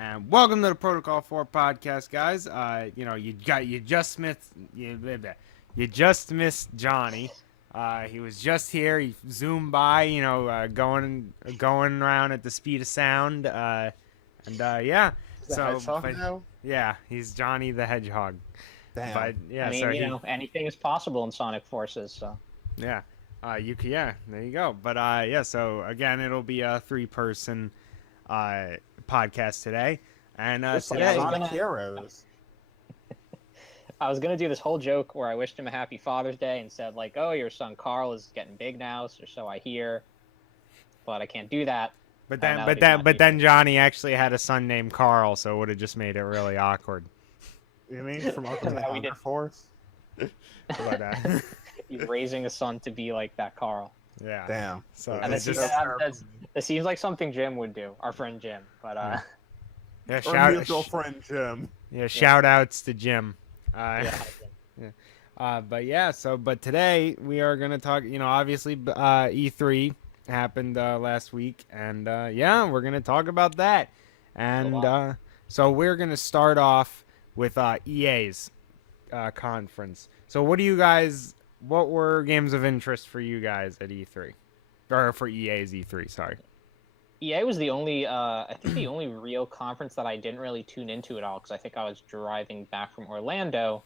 and welcome to the Protocol 4 podcast, guys. You just missed Johnny. He was just here. He zoomed by, going around at the speed of sound. Yeah. The hedgehog But now? yeah, he's Johnny the Hedgehog. Damn. Anything is possible in Sonic Forces. So yeah. There you go. But so again, it'll be a three-person podcast today. And Just like today, Sonic Heroes. I was gonna do this whole joke where I wished him a happy Father's Day and said like, "Oh, your son Carl is getting big now," or so I hear. But I can't do that. But then Johnny actually had a son named Carl, so it would have just made it really awkward. You mean from Ultimate we did. Force? But, He's raising a son to be like that Carl. yeah. Damn. So And it's it seems like something Jim would do, our friend Jim. But yeah, Our mutual friend Jim. shout outs to Jim. yeah. But today we are gonna talk. Obviously, E3 happened last week, and we're gonna talk about that. And so we're gonna start off with EA's conference. So what were games of interest for you guys at E3, or for EA's E3? Sorry. EA was the only, I think the only real conference that I didn't really tune into at all because I think I was driving back from Orlando.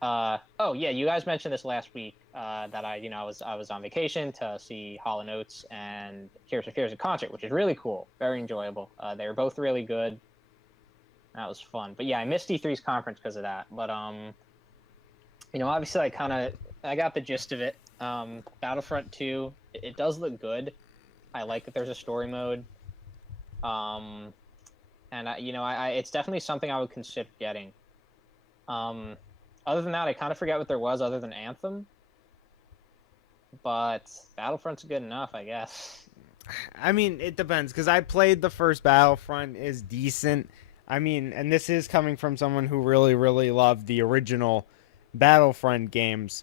You guys mentioned this last week that I was on vacation to see Hall & Oates and Tears for Fears in concert, which is really cool, very enjoyable. They were both really good. That was fun. But yeah, I missed E3's conference because of that. But obviously I got the gist of it. Battlefront 2, it does look good. I like that there's a story mode. It's definitely something I would consider getting. Other than that, I kind of forget what there was other than Anthem. But Battlefront's good enough, I guess. I mean, it depends, because I played the first Battlefront, is decent. I mean, and this is coming from someone who really, really loved the original Battlefront games.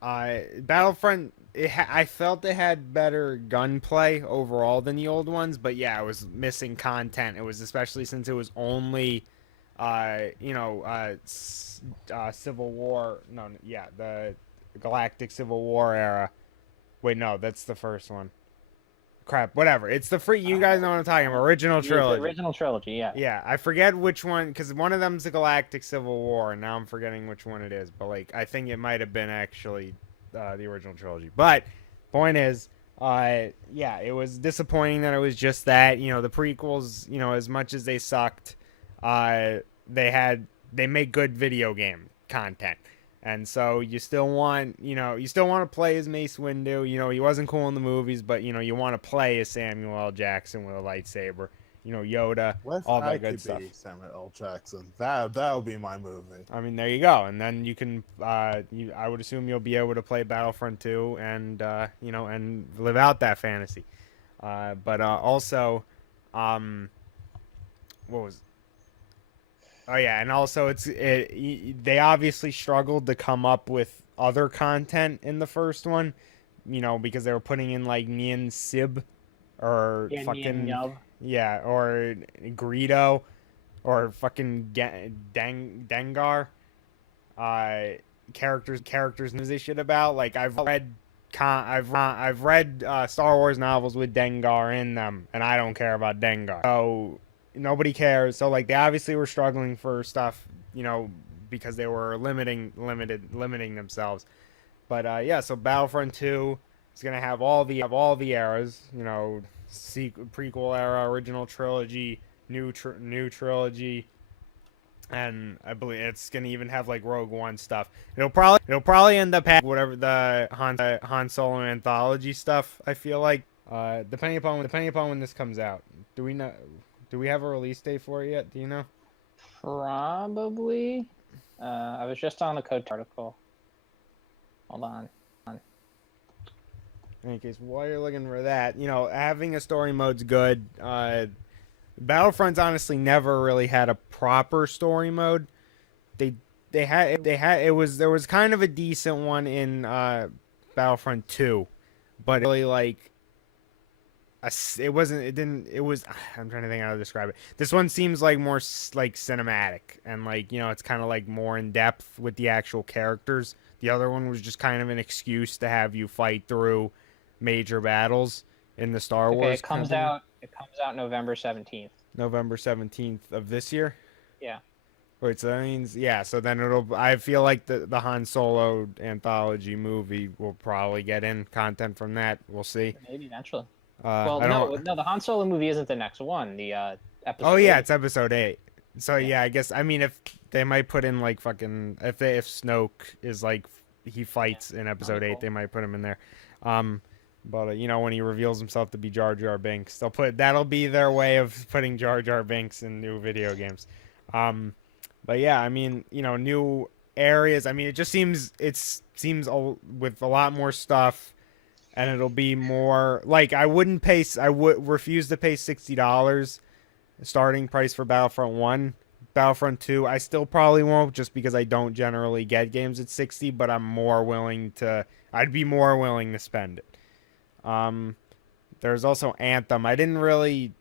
Battlefront, I felt it had better gunplay overall than the old ones, but yeah, it was missing content. It was especially since it was only, Civil War. The Galactic Civil War era. Wait, no, that's the first one. Crap, whatever. It's the free. You guys know what I'm talking about. Original trilogy. The original trilogy, yeah. Yeah, I forget which one, because one of them's the Galactic Civil War, and now I'm forgetting which one it is. But I think it might have been actually the original trilogy. But point is, it was disappointing that it was just that. The prequels, as much as they sucked, they make good video game content. And so you still want to play as Mace Windu. He wasn't cool in the movies, but you want to play as Samuel L. Jackson with a lightsaber. Yoda, all that good stuff. Samuel L. Jackson. That'll be my movie. I mean, there you go. And then you can, I would assume you'll be able to play Battlefront 2 and and live out that fantasy. Also, what was? Oh yeah, and also they obviously struggled to come up with other content in the first one, because they were putting in like Nien Sib or fucking or Greedo or fucking Dengar characters news they shit about. Like I've read Star Wars novels with Dengar in them, and I don't care about Dengar. So nobody cares. So they obviously were struggling for stuff, because they were limiting themselves. But so Battlefront 2 is gonna have all the eras, prequel era, original trilogy, new trilogy, and I believe it's gonna even have Rogue One stuff. It'll probably end up having whatever the Han Solo anthology stuff. I feel like, depending upon when this comes out. Do we have a release date for it yet? Do you know? Probably. I was just on the code article. Hold on. In any case, while you're looking for that, having a story mode's good. Battlefront's honestly never really had a proper story mode. There was kind of a decent one in Battlefront 2, but really it wasn't. It didn't. It was. I'm trying to think how to describe it. This one seems like more like cinematic and like it's kind of like more in depth with the actual characters. The other one was just kind of an excuse to have you fight through major battles in the Star Okay, Wars it comes company. out. It comes out November 17th. November 17th of this year. Yeah. Wait, so that means yeah. So then it'll. I feel like the Han Solo anthology movie will probably get in content from that. We'll see. Maybe eventually. Well, I no, don't. no, the Han Solo movie isn't the next one. The episode. Oh yeah, 8. it's episode 8. So Yeah. yeah, I guess I mean if they might put in like fucking if Snoke is like he fights in episode 8, cool. they might put him in there. But when he reveals himself to be Jar Jar Binks, that'll be their way of putting Jar Jar Binks in new video games. But yeah, I mean, new areas. I mean, it seems with a lot more stuff, and it'll be more like I would refuse to pay $60 starting price for Battlefront 1. Battlefront 2, I still probably won't just because I don't generally get games at 60, but I'd be more willing to spend it. There's also Anthem. I didn't really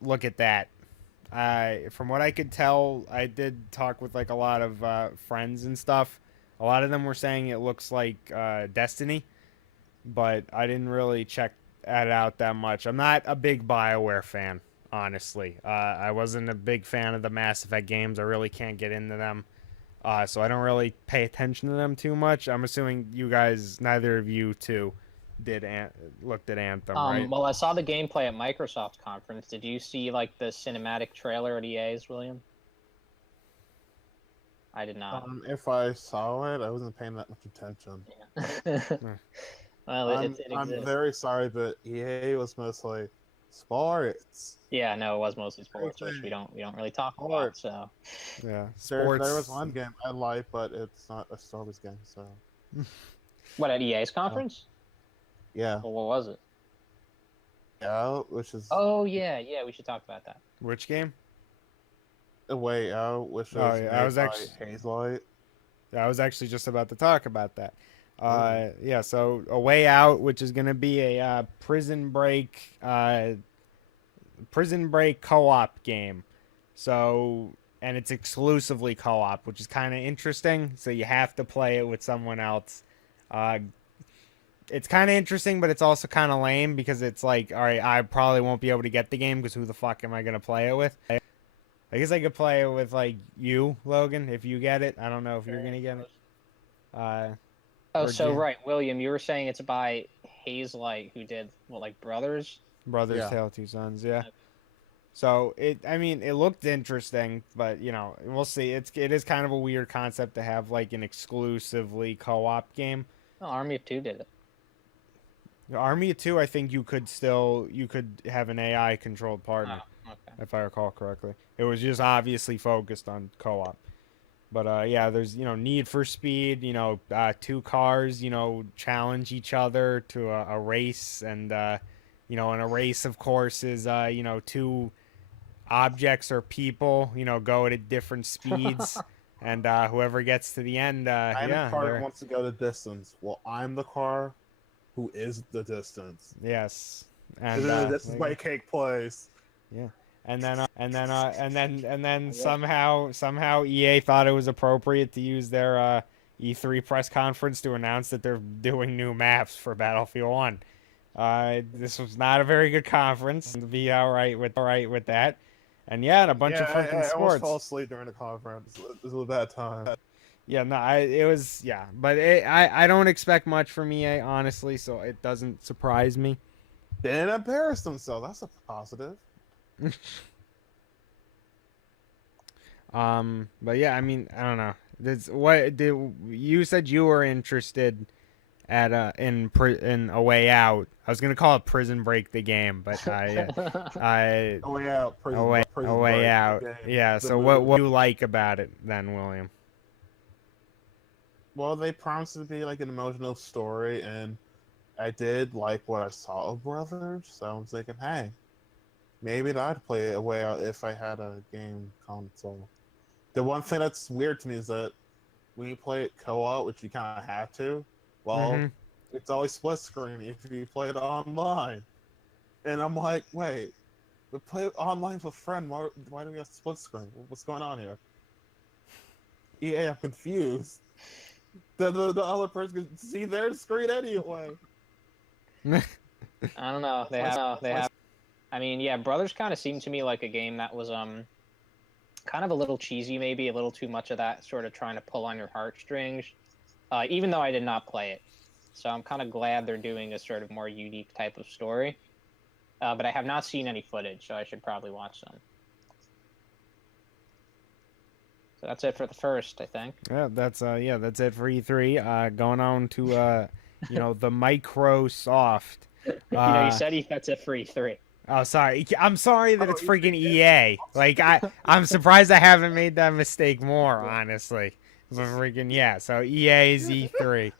look at that. From what I could tell, I did talk with like a lot of friends and stuff. A lot of them were saying it looks like Destiny, but I didn't really check that out that much. I'm not a big BioWare fan, honestly. I wasn't a big fan of the Mass Effect games. I really can't get into them, so I don't really pay attention to them too much. I'm assuming you guys, neither of you two, looked at Anthem, right? Well, I saw the gameplay at Microsoft's conference. Did you see like the cinematic trailer at EA's, William? I did not. If I saw it, I wasn't paying that much attention. Yeah. Well, it I'm exists. very sorry, but EA was mostly sports. Yeah, no, it was mostly sports, which we don't really talk about. So Yeah, There sports. was one game I like, but it's not a Star Wars game, so what at EA's conference? yeah. Well, what was it? Out, which is Oh yeah, we should talk about that. Which game? A Way Out, which is Oh, yeah, I made was by actually- Hazelight. I was actually just about to talk about that. Yeah, so A Way Out, which is going to be a prison break co-op game. So, and it's exclusively co-op, which is kind of interesting. So you have to play it with someone else. It's kind of interesting, but it's also kind of lame because it's like, all right, I probably won't be able to get the game because who the fuck am I going to play it with? I guess I could play it with like you, Logan, if you get it. I don't know if you're going to get it. Oh, Or so Jim. right, William, you were saying it's by Hazelight, who did what, like Brothers? Brothers Yeah. Tale of Two Sons, yeah. So it looked interesting, but we'll see. It is kind of a weird concept to have like an exclusively co-op game. No, Army of Two did it. Army of Two, I think you could have an AI controlled partner, Oh, okay. if I recall correctly. It was just obviously focused on co-op. But yeah, there's Need for Speed. Two cars challenge each other to a race, and in a race, of course, is two objects or people go at different speeds, and whoever gets to the end, I'm yeah, the car they're- that wants to go the distance. Well, I'm the car who is the distance. yes, This and is my cake place. And then somehow EA thought it was appropriate to use their E3 press conference to announce that they're doing new maps for Battlefield 1. This was not a very good conference to be all right with that. And yeah, and a bunch of fucking I almost fell sports. asleep during the conference. It was a bad time. Yeah, no, it was but I don't expect much from EA honestly, so it doesn't surprise me. They didn't embarrass themselves. That's a positive. But yeah, I mean, I don't know. You said you were interested at in A Way Out. I was gonna call it Prison Break the game, but I A Way Out. A Way Break, Out. the game, Yeah. the So movie. what do you like about it then, William? Well, they promised it to be like an emotional story, and I did like what I saw of Brothers, so I'm thinking, hey, maybe I'd play A Way Out if I had a game console. The one thing that's weird to me is that when you play it co-op, which you kind of have to, well, Mhm. it's always split screen if you play it online. And I'm like, wait, we play online with a friend. Why do we have split screen? What's going on here? EA, I'm confused. The other person can see their screen anyway. I don't know. They have. I mean, yeah, Brothers kind of seemed to me like a game that was kind of a little cheesy, maybe a little too much of that sort of trying to pull on your heartstrings. Even though I did not play it, so I'm kind of glad they're doing a sort of more unique type of story. But I have not seen any footage, so I should probably watch some. So that's it for the first, I think. Yeah, that's it for E3. Going on to the Microsoft. You said that's it for E3. Oh, sorry. I'm sorry that it's freaking EA. Like I'm surprised I haven't made that mistake more, honestly. But freaking yeah. So EA's E3.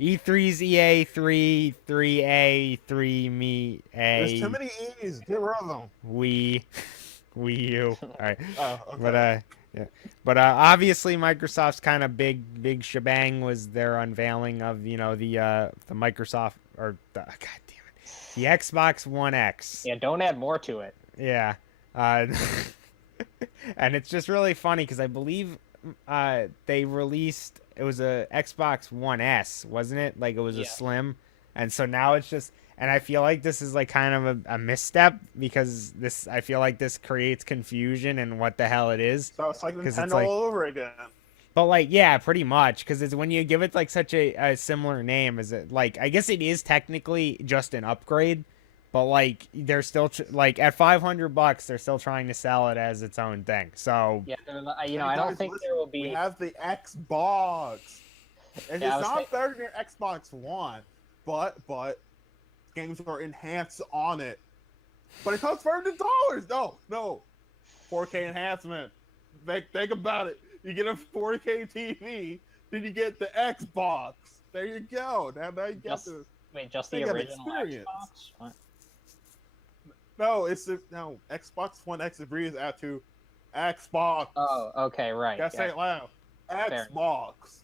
E3's EA, 3A, 3 me A. There's too many E's. Get rid of them. Wii U. All right. Oh, okay. But yeah. But obviously Microsoft's kind of big shebang was their unveiling of the Microsoft or God damn it, the Xbox One X. Yeah, don't add more to it. Yeah. And it's just really funny because I believe they released it was a Xbox One S, wasn't it? Like it was a slim, and so now it's just. And I feel like this is like kind of a misstep because I feel like this creates confusion and what the hell it is. So it's like Nintendo all over again. But like, yeah, pretty much, because it's when you give it like such a similar name, is it like I guess it is technically just an upgrade, but like they're still like at $500 they're still trying to sell it as its own thing. So yeah, I don't think there will be. We have the Xbox, and it's not better than your Xbox One, but games are enhanced on it. But it costs $400. No, 4K enhancement. Think about it. You get a 4K TV, then you get the Xbox. There you go. Now you get just the original Xbox. What? No, Xbox One X agrees out to Xbox. Oh, okay, right. Gotta say it loud. Xbox.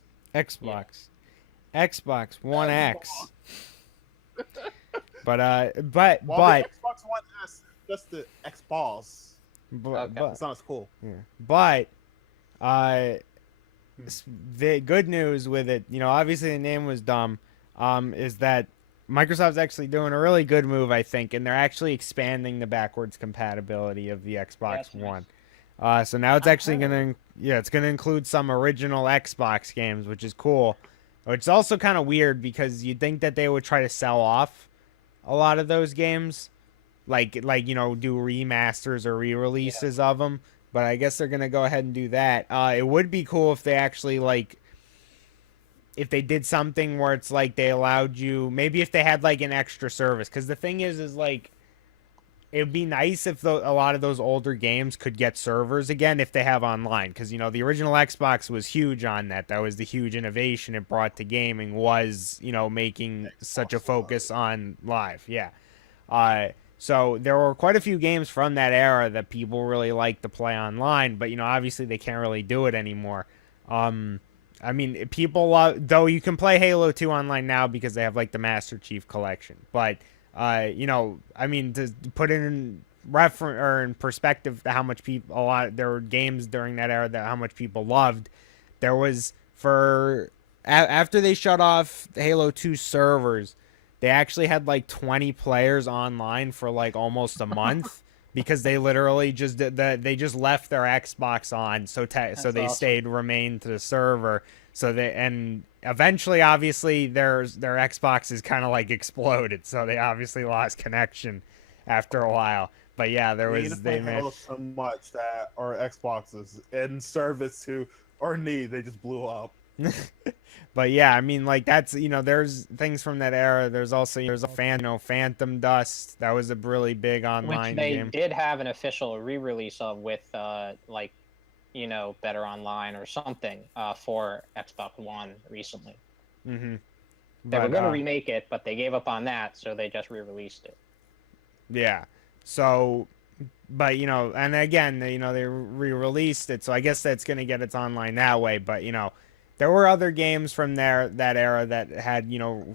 Xbox One X. But the Xbox One S, just the Xbox. But it's not as cool. Yeah. But the good news with it, obviously the name was dumb, is that Microsoft's actually doing a really good move, I think, and they're actually expanding the backwards compatibility of the Xbox One. Nice. So now it's actually it's gonna include some original Xbox games, which is cool. It's also kind of weird because you'd think that they would try to sell off a lot of those games, like do remasters or re-releases of them. But I guess they're gonna go ahead and do that. It would be cool if they actually if they did something where it's like they allowed you, maybe if they had like an extra service. Because the thing is like, it would be nice if a lot of those older games could get servers again if they have online. Because, the original Xbox was huge on that. That was the huge innovation it brought to gaming was, making such a focus on live. Yeah. So there were quite a few games from that era that people really like to play online. But, obviously they can't really do it anymore. I mean, people love, though you can play Halo 2 online now because they have like the Master Chief Collection. But I mean, to put it in in perspective to how much there were games during that era that how much people loved. There was after they shut off the Halo 2 servers, they actually had like 20 players online for like almost a month because they literally just they just left their Xbox on, so they remained to the server. So and eventually, obviously, their Xbox is kind of like exploded. So they obviously lost connection after a while. But yeah, they made so much that our Xboxes in service to our need, they just blew up. But yeah, I mean, like that's there's things from that era. There's also Phantom Dust. That was a really big online game. Which they did have an official re-release of with Better Online or something for Xbox One recently. Mm-hmm. They were going to remake it, but they gave up on that, so they just re-released it. Yeah. So, but and again, they re-released it, so I guess that's going to get its online that way. But there were other games from that era that had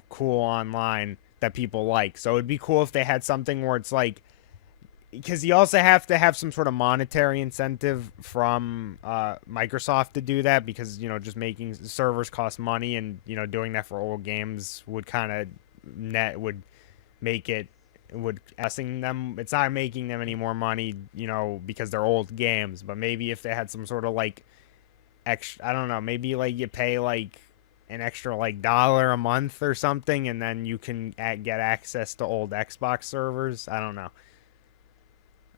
cool online that people like. So it'd be cool if they had something where it's like, because you also have to have some sort of monetary incentive from Microsoft to do that, because just making servers cost money, and doing that for old games would kind of would make it would asking them, it's not making them any more money, because they're old games. But maybe if they had some sort of like extra, I don't know, maybe like you pay like an extra like $1 a month or something, and then you can get access to old Xbox servers. I don't know.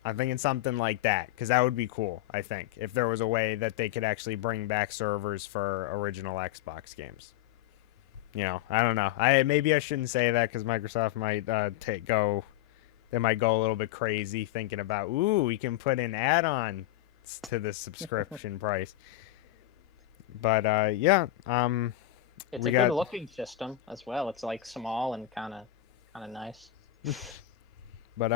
I'm thinking something like that, because that would be cool, I think, if there was a way that they could actually bring back servers for original Xbox games. I don't know. Maybe I shouldn't say that, because Microsoft might they might go a little bit crazy thinking about, ooh, we can put in add-ons to the subscription price. But yeah, It's we a got good looking system as well. It's like small and kind of nice. but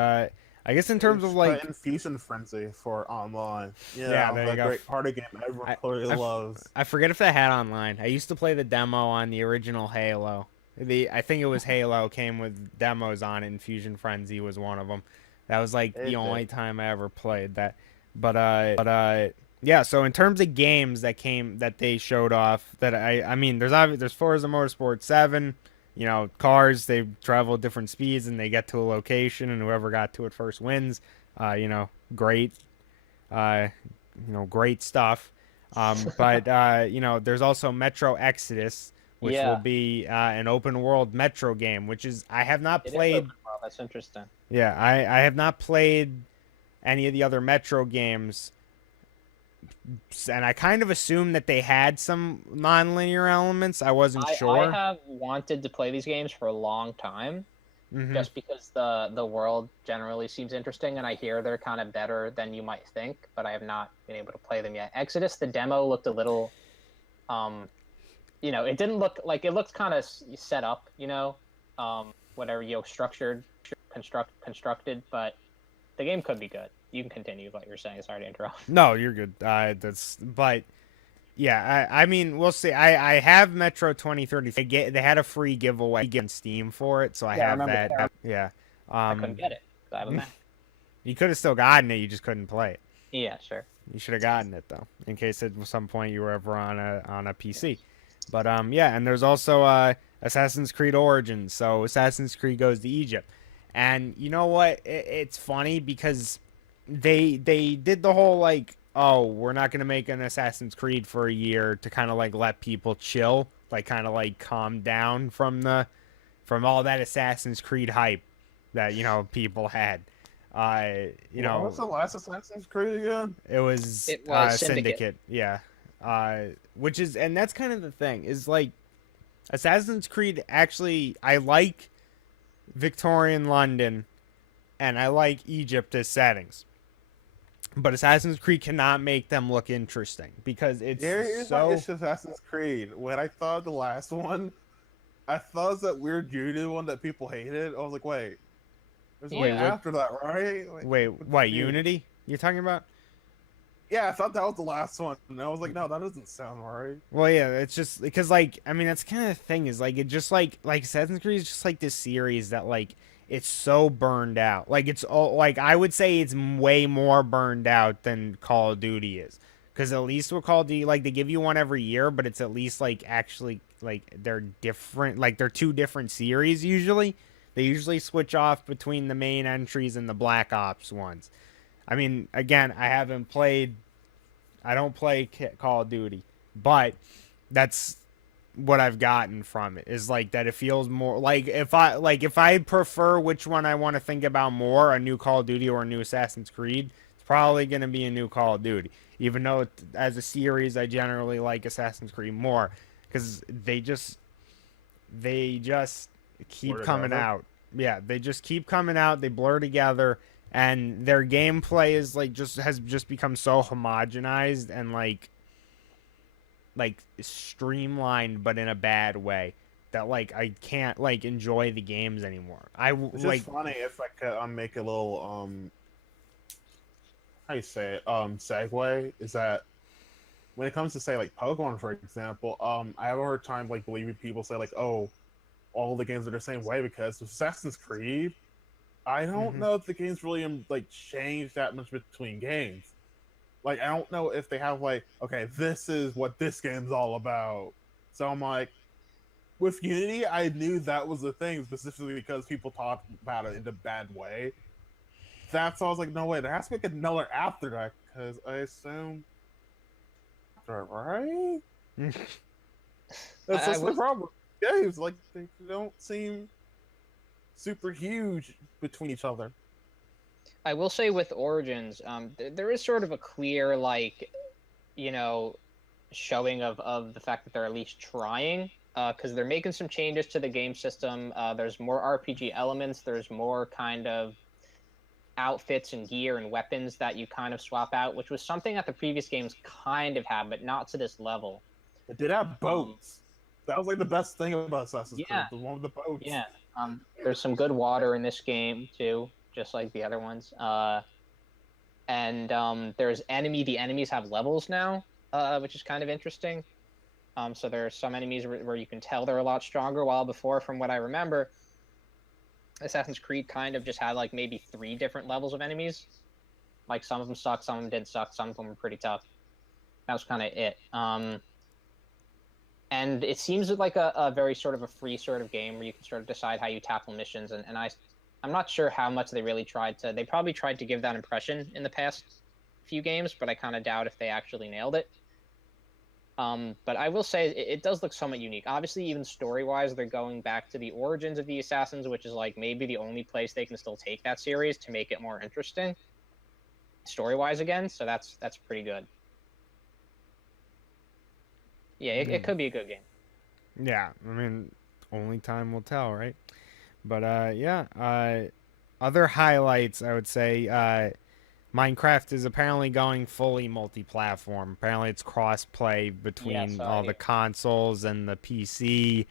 I guess in terms of like, Infusion Frenzy for online. Yeah, there you that go. great party game everyone clearly loves. I forget if they had online. I used to play the demo on the original Halo. I think it was Halo came with demos on it, and Fusion Frenzy was one of them. That was like the only time I ever played that. But yeah. So in terms of games that they showed off, that I mean, there's Forza Motorsport 7. Cars, they travel at different speeds and they get to a location, and whoever got to it first wins. Great, great stuff. But there's also Metro Exodus, which will be an open world Metro game, which is I have not played. Wow, that's interesting. Yeah, I have not played any of the other Metro games, and I kind of assumed that they had some non-linear elements. I wasn't sure. I have wanted to play these games for a long time, just because the world generally seems interesting, and I hear they're kind of better than you might think, but I have not been able to play them yet. Exodus, the demo looked a little, it didn't look like, it looked kind of set up, whatever, structured, constructed, but the game could be good. You can continue what you're saying. Sorry to interrupt. No, you're good. But yeah, I mean, we'll see. I have Metro 2030. They had a free giveaway on Steam for it, so I have that. Yeah. I couldn't get it. I have a Mac. You could have still gotten it. You just couldn't play it. Yeah, sure. You should have gotten it though, in case at some point you were ever on a PC. But yeah, and there's also Assassin's Creed Origins. So Assassin's Creed goes to Egypt, and you know what? It's funny because they did the whole like, oh, we're not gonna make an Assassin's Creed for a year to kind of like let people chill, like kind of like calm down from all that Assassin's Creed hype that people had. What's the last Assassin's Creed again? It was Syndicate. Yeah. Which is, and that's kind of the thing, is like Assassin's Creed, actually, I like Victorian London and I like Egypt as settings, but Assassin's Creed cannot make them look interesting because it's Here's so. my issue with Assassin's Creed. When I thought of the last one, I thought it was that weird Judy one that people hated. I was like, wait, there's one after that, right? Like, wait, what? Unity? You're talking about? Yeah, I thought that was the last one, and I was like, no, that doesn't sound right. Well, yeah, it's just because, like, I mean, that's kind of the thing, is like, it just like Assassin's Creed is just like this series that like it's so burned out. Like, it's all like, I would say it's way more burned out than Call of Duty is, because at least with Call of Duty, like, they give you one every year, but it's at least like actually like they're different, like they're two different series usually. They usually switch off between the main entries and the Black Ops ones. I mean, again, I don't play Call of Duty, but that's what I've gotten from it, is like that it feels more like, if I prefer which one I want to think about more, a new Call of Duty or a new Assassin's Creed, it's probably going to be a new Call of Duty, even though as a series I generally like Assassin's Creed more, because they just keep coming out. Yeah, they just keep coming out. They blur together, and their gameplay is like has become so homogenized and like streamlined, but in a bad way, that like I can't like enjoy the games anymore. It's just funny if I could make a little how you say it, segue, is that when it comes to say like Pokemon, for example, I have a hard time like believing people say like, oh, all the games are the same way because Assassin's Creed, I don't Mhm. know if the games really like change that much between games. Like I don't know if they have like, okay, this is what this game's all about. So I'm like, with Unity, I knew that was the thing specifically because people talked about it in a bad way. That's why I was like, no way, there has to be like another after that because I assume, right? That's I just the will problem. Games like they don't seem super huge between each other. I will say with Origins, there is sort of a clear you know, showing of the fact that they're at least trying, because they're making some changes to the game system. There's more RPG elements. There's more kind of outfits and gear and weapons that you kind of swap out, which was something that the previous games kind of had, but not to this level. It did have boats. That was like the best thing about Assassin's Yeah, Creed, the one with the boats. yeah. There's some good water in this game too, just like the other ones. And there's the enemies have levels now, which is kind of interesting. So there are some enemies where you can tell they're a lot stronger, while before, from what I remember, Assassin's Creed kind of just had like maybe 3 different levels of enemies. Like some of them sucked, some of them didn't suck, some of them were pretty tough. That was kind of it. And it seems like a very sort of a free sort of game where you can sort of decide how you tackle missions. And I'm not sure how much they really tried to. They probably tried to give that impression in the past few games, but I kind of doubt if they actually nailed it. But I will say it does look somewhat unique. Obviously, even story-wise, they're going back to the origins of the Assassins, which is like maybe the only place they can still take that series to make it more interesting, story-wise again. So that's pretty good. Yeah, it could be a good game. Yeah, I mean, only time will tell, right? But yeah. Other highlights, I would say, Minecraft is apparently going fully multi-platform. Apparently, it's cross-play between all the consoles and the PC.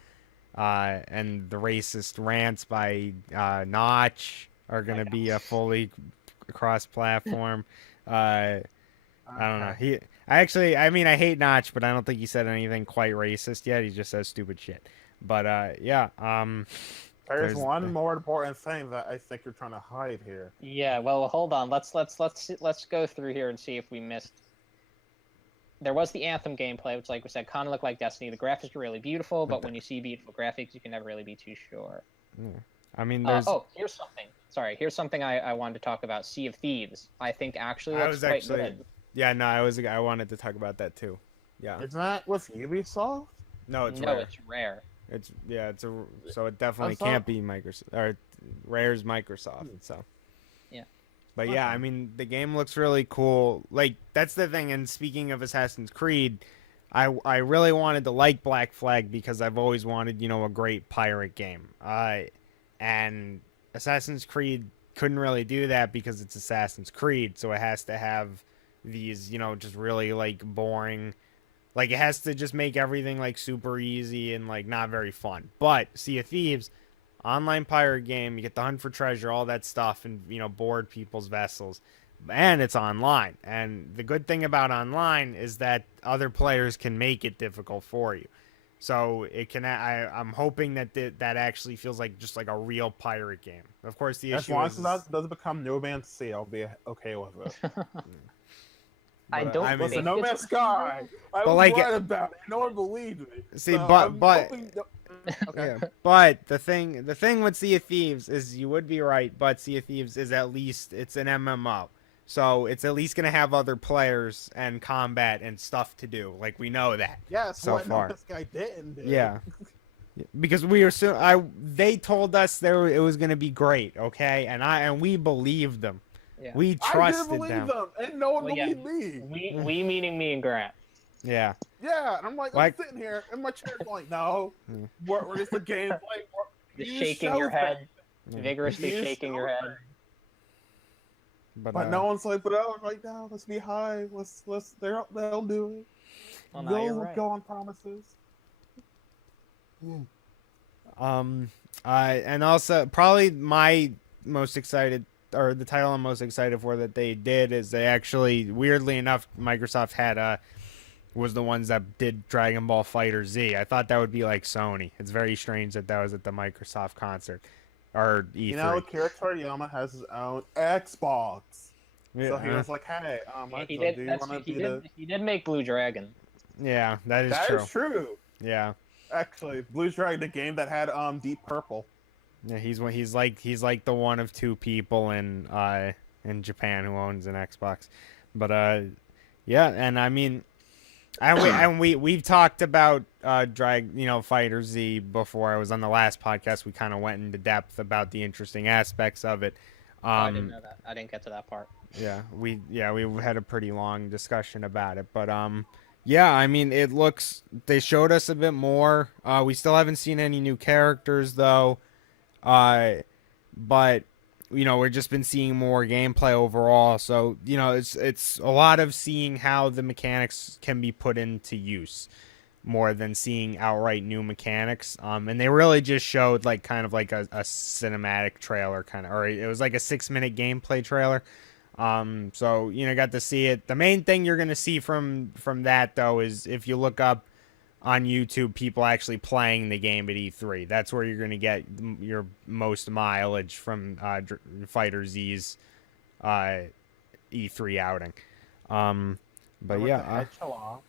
And the racist rants by Notch are gonna be a fully cross-platform. I don't know. I hate Notch, but I don't think he said anything quite racist yet. He just says stupid shit. But yeah. There's one more important thing that I think you're trying to hide here. Yeah, well, hold on. Let's go through here and see if we missed. There was the Anthem gameplay, which, like we said, kind of looked like Destiny. The graphics are really beautiful, but when you see beautiful graphics, you can never really be too sure. I mean, there's. Here's something. Sorry, here's something I wanted to talk about. Sea of Thieves. I think actually looks quite good. Yeah, no, I wanted to talk about that too. Yeah. Is that with Ubisoft? No, it's no, Rare. it's Rare. So it definitely can't be Microsoft, or Rare's Microsoft. So. Yeah. But yeah, I mean, the game looks really cool. Like, that's the thing. And speaking of Assassin's Creed, I really wanted to like Black Flag because I've always wanted, a great pirate game. And Assassin's Creed couldn't really do that because it's Assassin's Creed, so it has to have these, just really like boring. Like, it has to just make everything like super easy and like not very fun. But Sea of Thieves, online pirate game, you get the hunt for treasure, all that stuff, and board people's vessels, and it's online. And the good thing about online is that other players can make it difficult for you. So it can. I'm hoping that that actually feels like just like a real pirate game. Of course, the issue is as long as it doesn't become No Man's Sea, I'll be okay with it. I don't. I mean, Listen, No Man's Sky. I was like right about it. No one believed me. See, So but okay. yeah. But the thing with Sea of Thieves is you would be right, but Sea of Thieves is at least it's an MMO. So it's at least gonna have other players and combat and stuff to do. Like, we know that. Yes, so what far. No Man's Sky didn't do. Yeah. Because we were they told us it was gonna be great, okay? And we believed them. Yeah. We trusted I did believe them. and no one Well, yeah. believed me. We meaning me and Grant. Yeah. Yeah, and I'm like, I'm sitting here in my chair going, no, we're just a game. Just shaking your head, Yeah. vigorously shaking your head. But no one's like, but right now, let's be high. They'll do it. Well, now you're right. Go on promises. And also probably my most excited, or the title I'm most excited for that they did, is they actually, weirdly enough, Microsoft had was the ones that did Dragon Ball Fighter Z. I thought that would be like Sony. It's very strange that that was at the Microsoft concert or E3. You know, Akira Toriyama has his own Xbox. So he Yeah, was like, "Hey, Yeah, he Michael, did. do you That's want to he be the?" did. He did make Blue Dragon. yeah, that is That true. is true. Yeah. Actually, Blue Dragon, the game that had Deep Purple. Yeah, he's like the one of two people in Japan who owns an Xbox. But yeah, and I mean we've talked about Fighter Z before. I was on the last podcast. We kind of went into depth about the interesting aspects of it. I didn't know that. I didn't get to that part. Yeah, we had a pretty long discussion about it, but yeah, I mean they showed us a bit more. We still haven't seen any new characters though. But we've just been seeing more gameplay overall. So, it's a lot of seeing how the mechanics can be put into use more than seeing outright new mechanics. And they really just showed like kind of like a cinematic trailer or it was like a 6-minute gameplay trailer. So, got to see it. The main thing you're going to see from that though is if you look up on YouTube people actually playing the game at E3. That's where you're going to get your most mileage from Fighter Z's E3 outing. But yeah,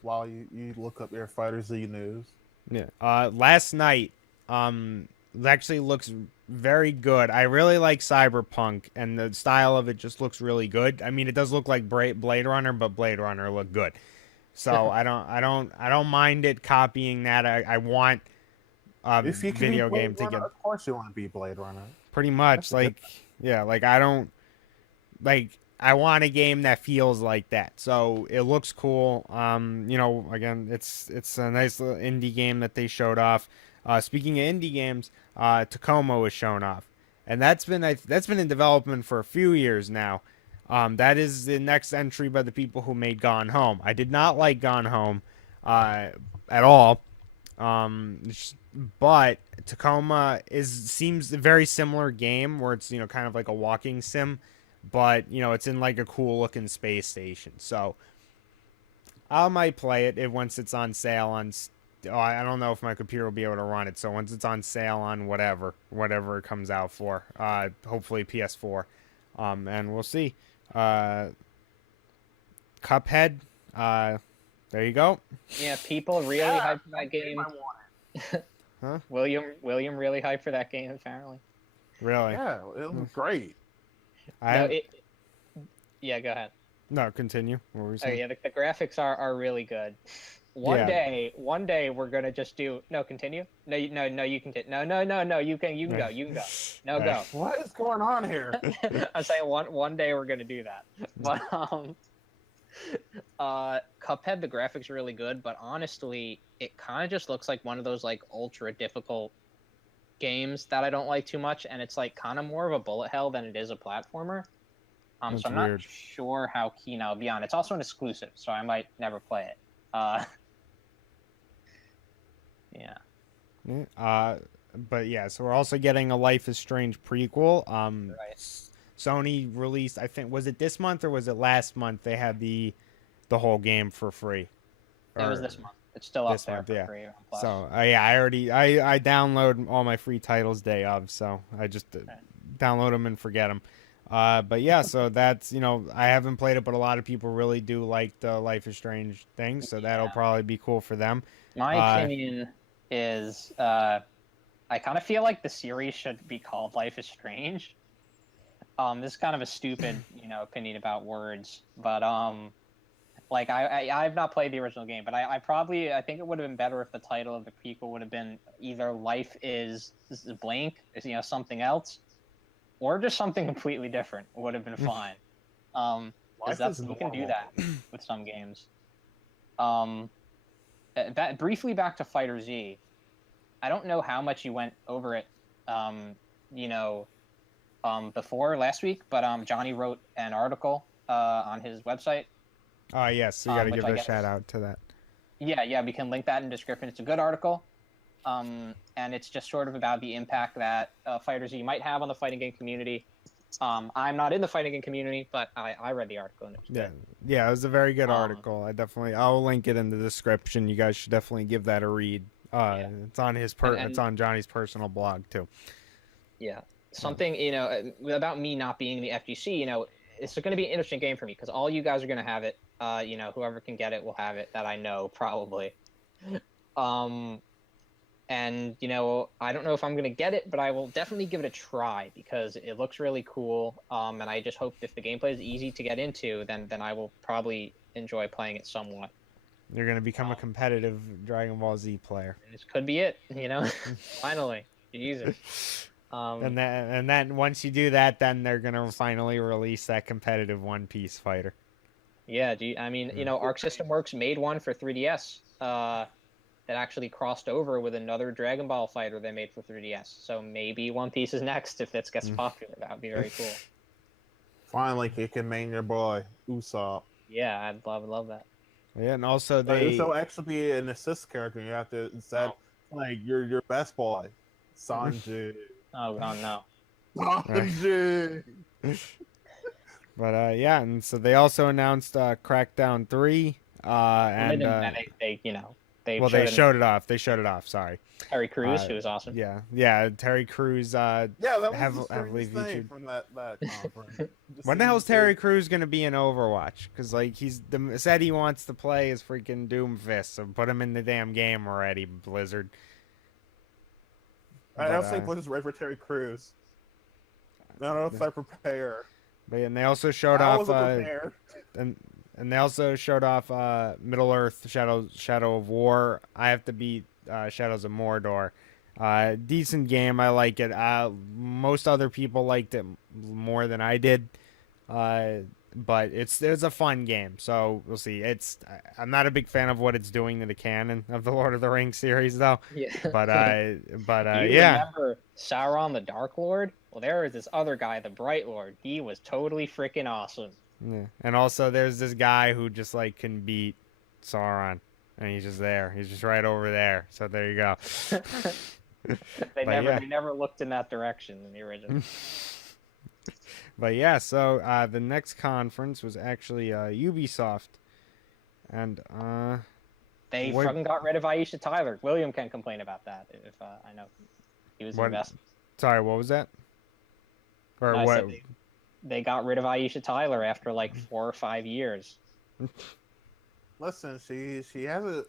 while you look up your Fighter Z news. Yeah. Last night, it actually looks very good. I really like Cyberpunk, and the style of it just looks really good. I mean, it does look like Blade Runner, but Blade Runner looked good. So I don't mind it copying that. I want if you video Blade game to Runner, get of course you want to be Blade Runner. pretty much I want a game that feels like that. So it looks cool. Again, it's a nice little indie game that they showed off. Speaking of indie games, Tacoma was shown off, and that's been in development for a few years now. That is the next entry by the people who made Gone Home. I did not like Gone Home at all. But Tacoma seems a very similar game where it's kind of like a walking sim, but it's in like a cool looking space station. So I might play it once it's on sale on. I don't know if my computer will be able to run it. So once it's on sale on whatever it comes out for, hopefully PS4, and we'll see. Cuphead. There you go. Yeah, people really hyped for that game. Huh? William really hyped for that game apparently. Really? Yeah, it was great. Yeah, go ahead. No, continue. What were you saying? Oh yeah, the graphics are really good. One day we're gonna just do continue. No, you continue. No, you can go. No, go. What is going on here? I'm saying one day we're gonna do that. But Cuphead, the graphics are really good, but honestly, it kind of just looks like one of those like ultra difficult games that I don't like too much, and it's like kind of more of a bullet hell than it is a platformer. So I'm not sure how keen I'll be on. It's also an exclusive, so I might never play it. Yeah. But yeah, so we're also getting a Life is Strange prequel. Right. Sony released, I think, was it this month or was it last month? They had the whole game for free. It was this month. It's still up there for free on Plus. So yeah, I download all my free titles day of, so I just download them and forget them. But yeah, so that's I haven't played it, but a lot of people really do like the Life is Strange thing, so that'll probably be cool for them. My opinion is I kind of feel like the series should be called Life is Strange. This is kind of a stupid opinion about words, but like I've not played the original game, but I think it would have been better if the title of the prequel would have been either Life is blank, something else, or just something completely different. Would have been fine. You can do that with some games. Briefly back to Fighter Z. I don't know how much you went over it, before last week, but Johnny wrote an article on his website. Oh yes, we got to give a shout out to that. Yeah, we can link that in the description. It's a good article, and it's just sort of about the impact that Fighter Z might have on the fighting game community. I'm not in the fighting game community, but I read the article and it was Yeah, good. yeah, it was a very good Um, article. I'll link it in the description. You guys should definitely give that a read. Yeah. It's on it's And on Johnny's personal blog too. yeah, something about me not being in the FGC, it's going to be an interesting game for me because all you guys are going to have it. Whoever can get it will have it. That I know probably. And I don't know if I'm going to get it, but I will definitely give it a try because it looks really cool. And I just hope if the gameplay is easy to get into, then I will probably enjoy playing it somewhat. You're gonna become a competitive Dragon Ball Z player. This could be it, finally. Jesus. And then once you do that, then they're gonna finally release that competitive One Piece fighter. Yeah, Arc System Works made one for 3DS that actually crossed over with another Dragon Ball fighter they made for 3DS. So maybe One Piece is next if this gets popular. That would be very cool. Finally, you can main your boy Usopp. Yeah, I'd love that. Yeah, and also But they Usopp actually be an assist character. You have to instead like your best boy, Sanji. Oh no. Sanji. But yeah, and so they also announced Crackdown 3. And they showed it off. They showed it off. Sorry, Terry Crews, who was awesome. Yeah. Terry Crews. Yeah, that was heavily the featured from that conference. When the hell is Terry Crews gonna be in Overwatch? Because said he wants to play as freaking Doomfist, so put him in the damn game already, Blizzard. I don't think Blizzard's ready for Terry Crews. I don't know if they're prepared. But and they also showed I off wasn't prepared. and they also showed off Middle Earth Shadow of War. I have to beat Shadows of Mordor. Decent game. I like it. Most other people liked it more than I did. But it's a fun game. So we'll see. I'm not a big fan of what it's doing to the canon of the Lord of the Rings series though. Yeah. But Do you yeah. remember Sauron the Dark Lord? Well, there is this other guy, the Bright Lord. He was totally freaking awesome. Yeah. And also there's this guy who just can beat Sauron. And he's just there. He's just right over there. So there you go. They never looked in that direction in the original. But yeah, so the next conference was actually Ubisoft. And they fucking got rid of Aisha Tyler. William can complain about that if I know he was invested. Sorry, what was that? Or no, what? They got rid of Aisha Tyler after 4 or 5 years. Listen, she has a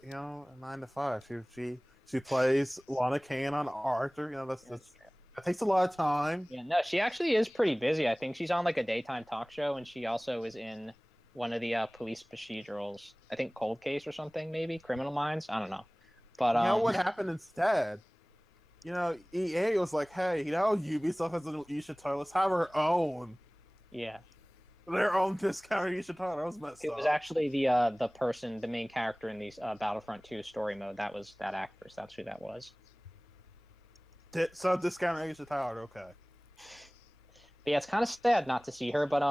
9 to 5. She plays Lana Kane on Arthur. That takes a lot of time. Yeah, no, she actually is pretty busy. I think she's on a daytime talk show, and she also is in one of the police procedurals. I think Cold Case or something, maybe Criminal Minds. I don't know. But you know what happened instead? EA was like, "Hey, Ubisoft has an Aisha Tyler. Let's have her own." Yeah. Their own discounted Aisha Tyler. That was messed up. It was actually the main character in these Battlefront 2 story mode. That was that actress. That's who that was. So discounted Aisha Tyler, okay. But yeah, it's kind of sad not to see her, but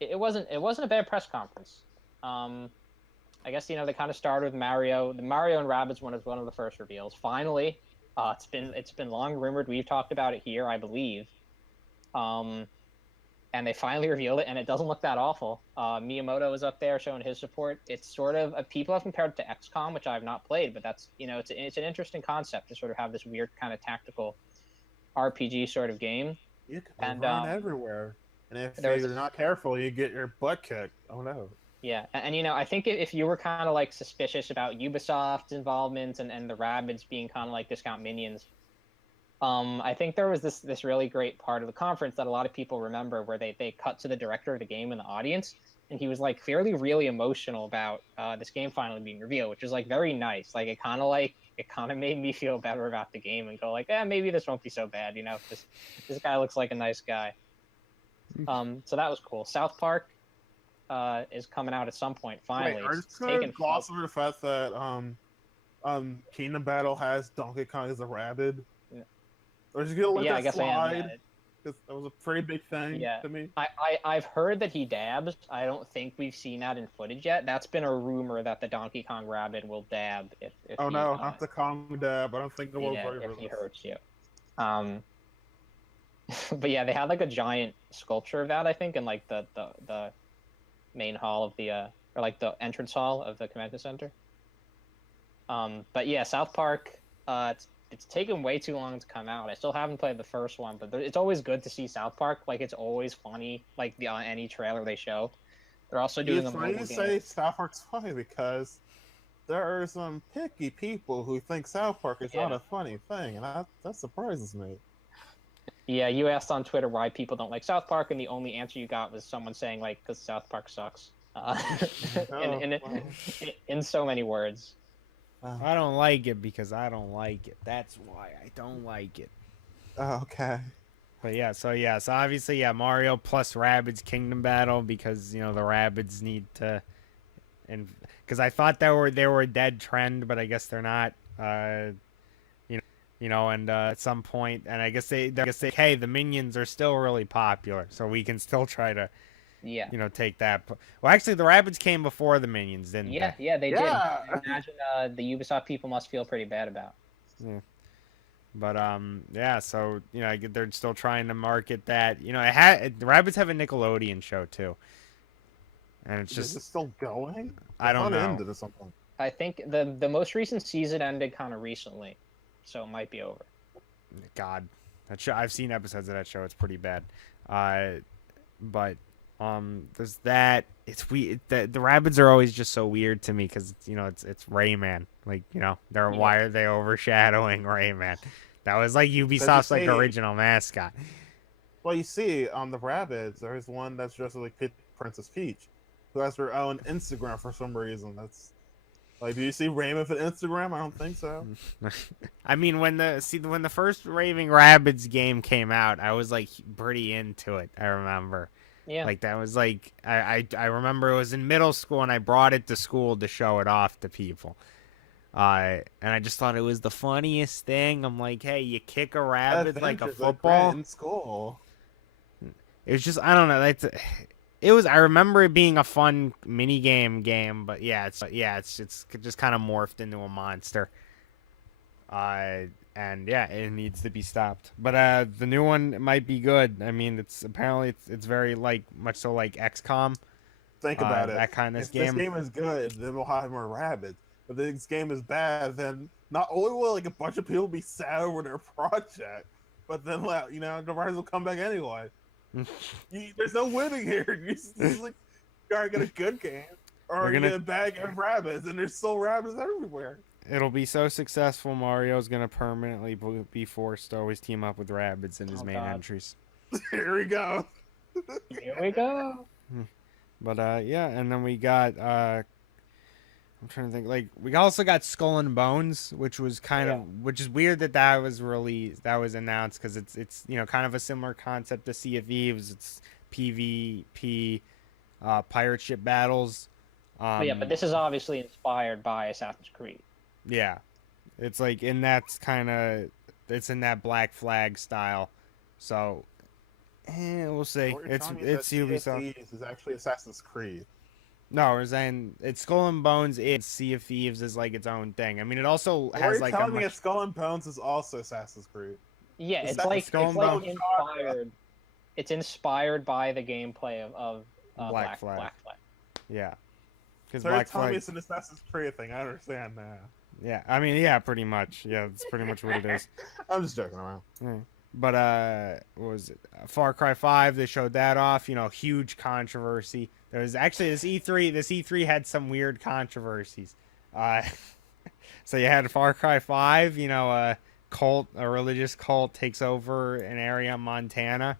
it wasn't a bad press conference. I guess they kind of started with Mario. The Mario and Rabbids one is one of the first reveals. Finally, it's been long rumored. We've talked about it here, I believe. And they finally revealed it, and it doesn't look that awful. Miyamoto is up there showing his support. It's sort of people have compared it to XCOM, which I have not played, but that's it's an interesting concept to sort of have this weird kind of tactical RPG sort of game. You can run everywhere, and if you're not careful, you get your butt kicked. Oh no. Yeah, and I think if you were kind of suspicious about Ubisoft's involvement and the Rabbids being kind of discount minions. I think there was this really great part of the conference that a lot of people remember where they cut to the director of the game in the audience, and he was fairly really emotional about this game finally being revealed, which is very nice. It kind of made me feel better about the game and go maybe this won't be so bad. This guy looks like a nice guy. So that was cool. South Park is coming out at some point finally. Wait, are you going to gloss over the fact that Kingdom Battle has Donkey Kong as a rabbit? Or just gonna let that I guess slide? I am. Because that was a pretty big thing to me. I've heard that he dabs. I don't think we've seen that in footage yet. That's been a rumor that the Donkey Kong rabbit will dab if not the Kong dab. I don't think the world if he hurts you. But yeah, they had like a giant sculpture of that, I think, in like the main hall of the or like the entrance hall of the convention center. But yeah, South Park, it's taken way too long to come out. I still haven't played the first one, but it's always good to see South Park. Like it's always funny, like on any trailer they show. They're also doing It's a funny mobile to game. say South Park's funny because there are some picky people who think South Park is not Yeah. a funny thing, and that surprises me. Yeah, you asked on Twitter why people don't like South Park, and the only answer you got was someone saying like, "Because South Park sucks." Oh, in, wow. in so many words. I don't like it because I don't like it. That's why I don't like it. Okay. But yeah, so obviously, yeah, Mario plus Rabbids Kingdom Battle because the Rabbids need to, and because I thought they were a dead trend, but I guess they're not. And at some point, and I guess they hey, the minions are still really popular, so we can still try to Yeah. take that. Well, actually, the Rabbids came before the minions, didn't Yeah, they? yeah, they Yeah. did. I imagine the Ubisoft people must feel pretty bad about. Yeah. But yeah, so they're still trying to market that. The Rabbids have a Nickelodeon show too, and it's Is it just still going? I don't thought it know. ended or something. I think the most recent season ended kind of recently, so it might be over. God, that show, I've seen episodes of that show. It's pretty bad. But there's that. It's weird. The Rabbids are always just so weird to me because it's Rayman. Like they're Yeah. why are they overshadowing Rayman? That was like Ubisoft's like see- original mascot. Well, you see, on the Rabbids, there's one that's dressed like Princess Peach, who has her own Instagram for some reason. That's like, do you see Raymond for Instagram? I don't think so. I mean, when the first Raving Rabbids game came out, I was like pretty into it. I remember. Yeah. Like that was like I remember it was in middle school and I brought it to school to show it off to people. And I just thought it was the funniest thing. I'm like, hey, you kick a rabbit like a Adventures football. in school. It was just I don't know. It was. I remember it being a fun mini game, but yeah, it's just kind of morphed into a monster. And yeah, it needs to be stopped. But the new one might be good. I mean, it's apparently it's very much so like XCOM. Think about it. That kind of If game. this game is good, then we'll have more rabbits. If this game is bad, then not only will like a bunch of people be sad over their project, but then the writers will come back anyway. There's no winning here. You gotta get a good game, or you get a bad game of rabbits, and there's still rabbits everywhere. It'll be so successful. Mario's gonna permanently be forced to always team up with rabbits in his main entries. Here we go. Here we go. But yeah, and then we got I'm trying to think. Like we also got Skull and Bones, which was which is weird that was released, that was announced because it's kind of a similar concept to Sea of Thieves. It's PvP, pirate ship battles. But this is obviously inspired by Assassin's Creed. Yeah, it's like it's in that Black Flag style. So, we'll see. It's Ubisoft. Is actually Assassin's Creed. No, we're saying it's Skull and Bones. It's Sea of Thieves is like its own thing. I mean, it also has like telling me that Skull and Bones is also Assassin's Creed. Yeah, it's inspired. It's inspired by the gameplay of Black Flag. Yeah, because so Black Flag. It's an Assassin's Creed thing. I understand now. Yeah, I mean, yeah, pretty much. Yeah, that's pretty much what it is. I'm just joking around. Yeah. But what was it? Far Cry 5. They showed that off. Huge controversy. There was actually this E3. This E3 had some weird controversies. So you had Far Cry 5. A religious cult takes over an area in Montana.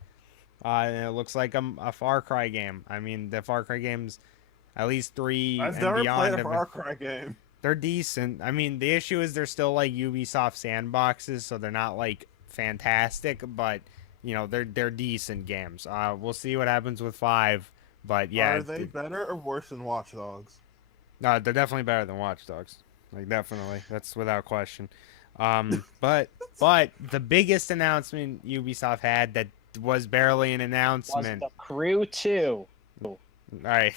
And it looks like a Far Cry game. I mean, the Far Cry games, at least 3 I've never played a Far Cry game. They're decent. I mean, the issue is they're still like Ubisoft sandboxes, so they're not like fantastic, but they're decent games. We'll see what happens with 5, but yeah. Are they better or worse than Watch Dogs? No, they're definitely better than Watch Dogs. Like definitely, that's without question. But the biggest announcement Ubisoft had that was barely an announcement was the Crew 2. All right.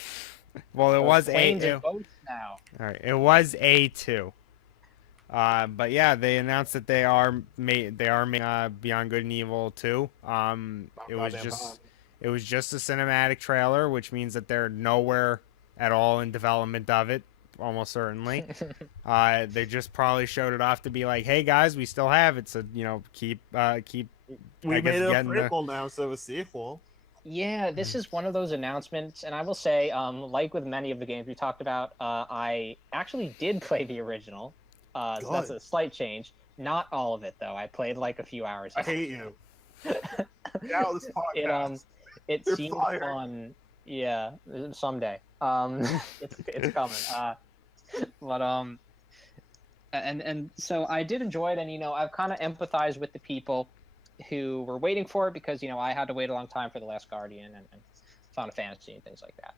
Well, it was now. All right, it was A2. But yeah, they announced that they are making Beyond Good and Evil 2. It was Goddamn just time. it was just a cinematic trailer, which means that they're nowhere at all in development of it, almost certainly. They just probably showed it off to be like, "Hey guys, we still have it, so keep I We guess made it a getting the prequel now, so a sequel. Yeah, this is one of those announcements, and I will say, like with many of the games we talked about, I actually did play the original. So that's Good. a slight change. Not all of it though. I played like a few hours. I hate you. Get out of this It podcast. it You're seemed fired. fun. Yeah, someday. It's coming. But and so I did enjoy it, and I've kind of empathized with the people who were waiting for it because I had to wait a long time for The Last Guardian and Final Fantasy and things like that.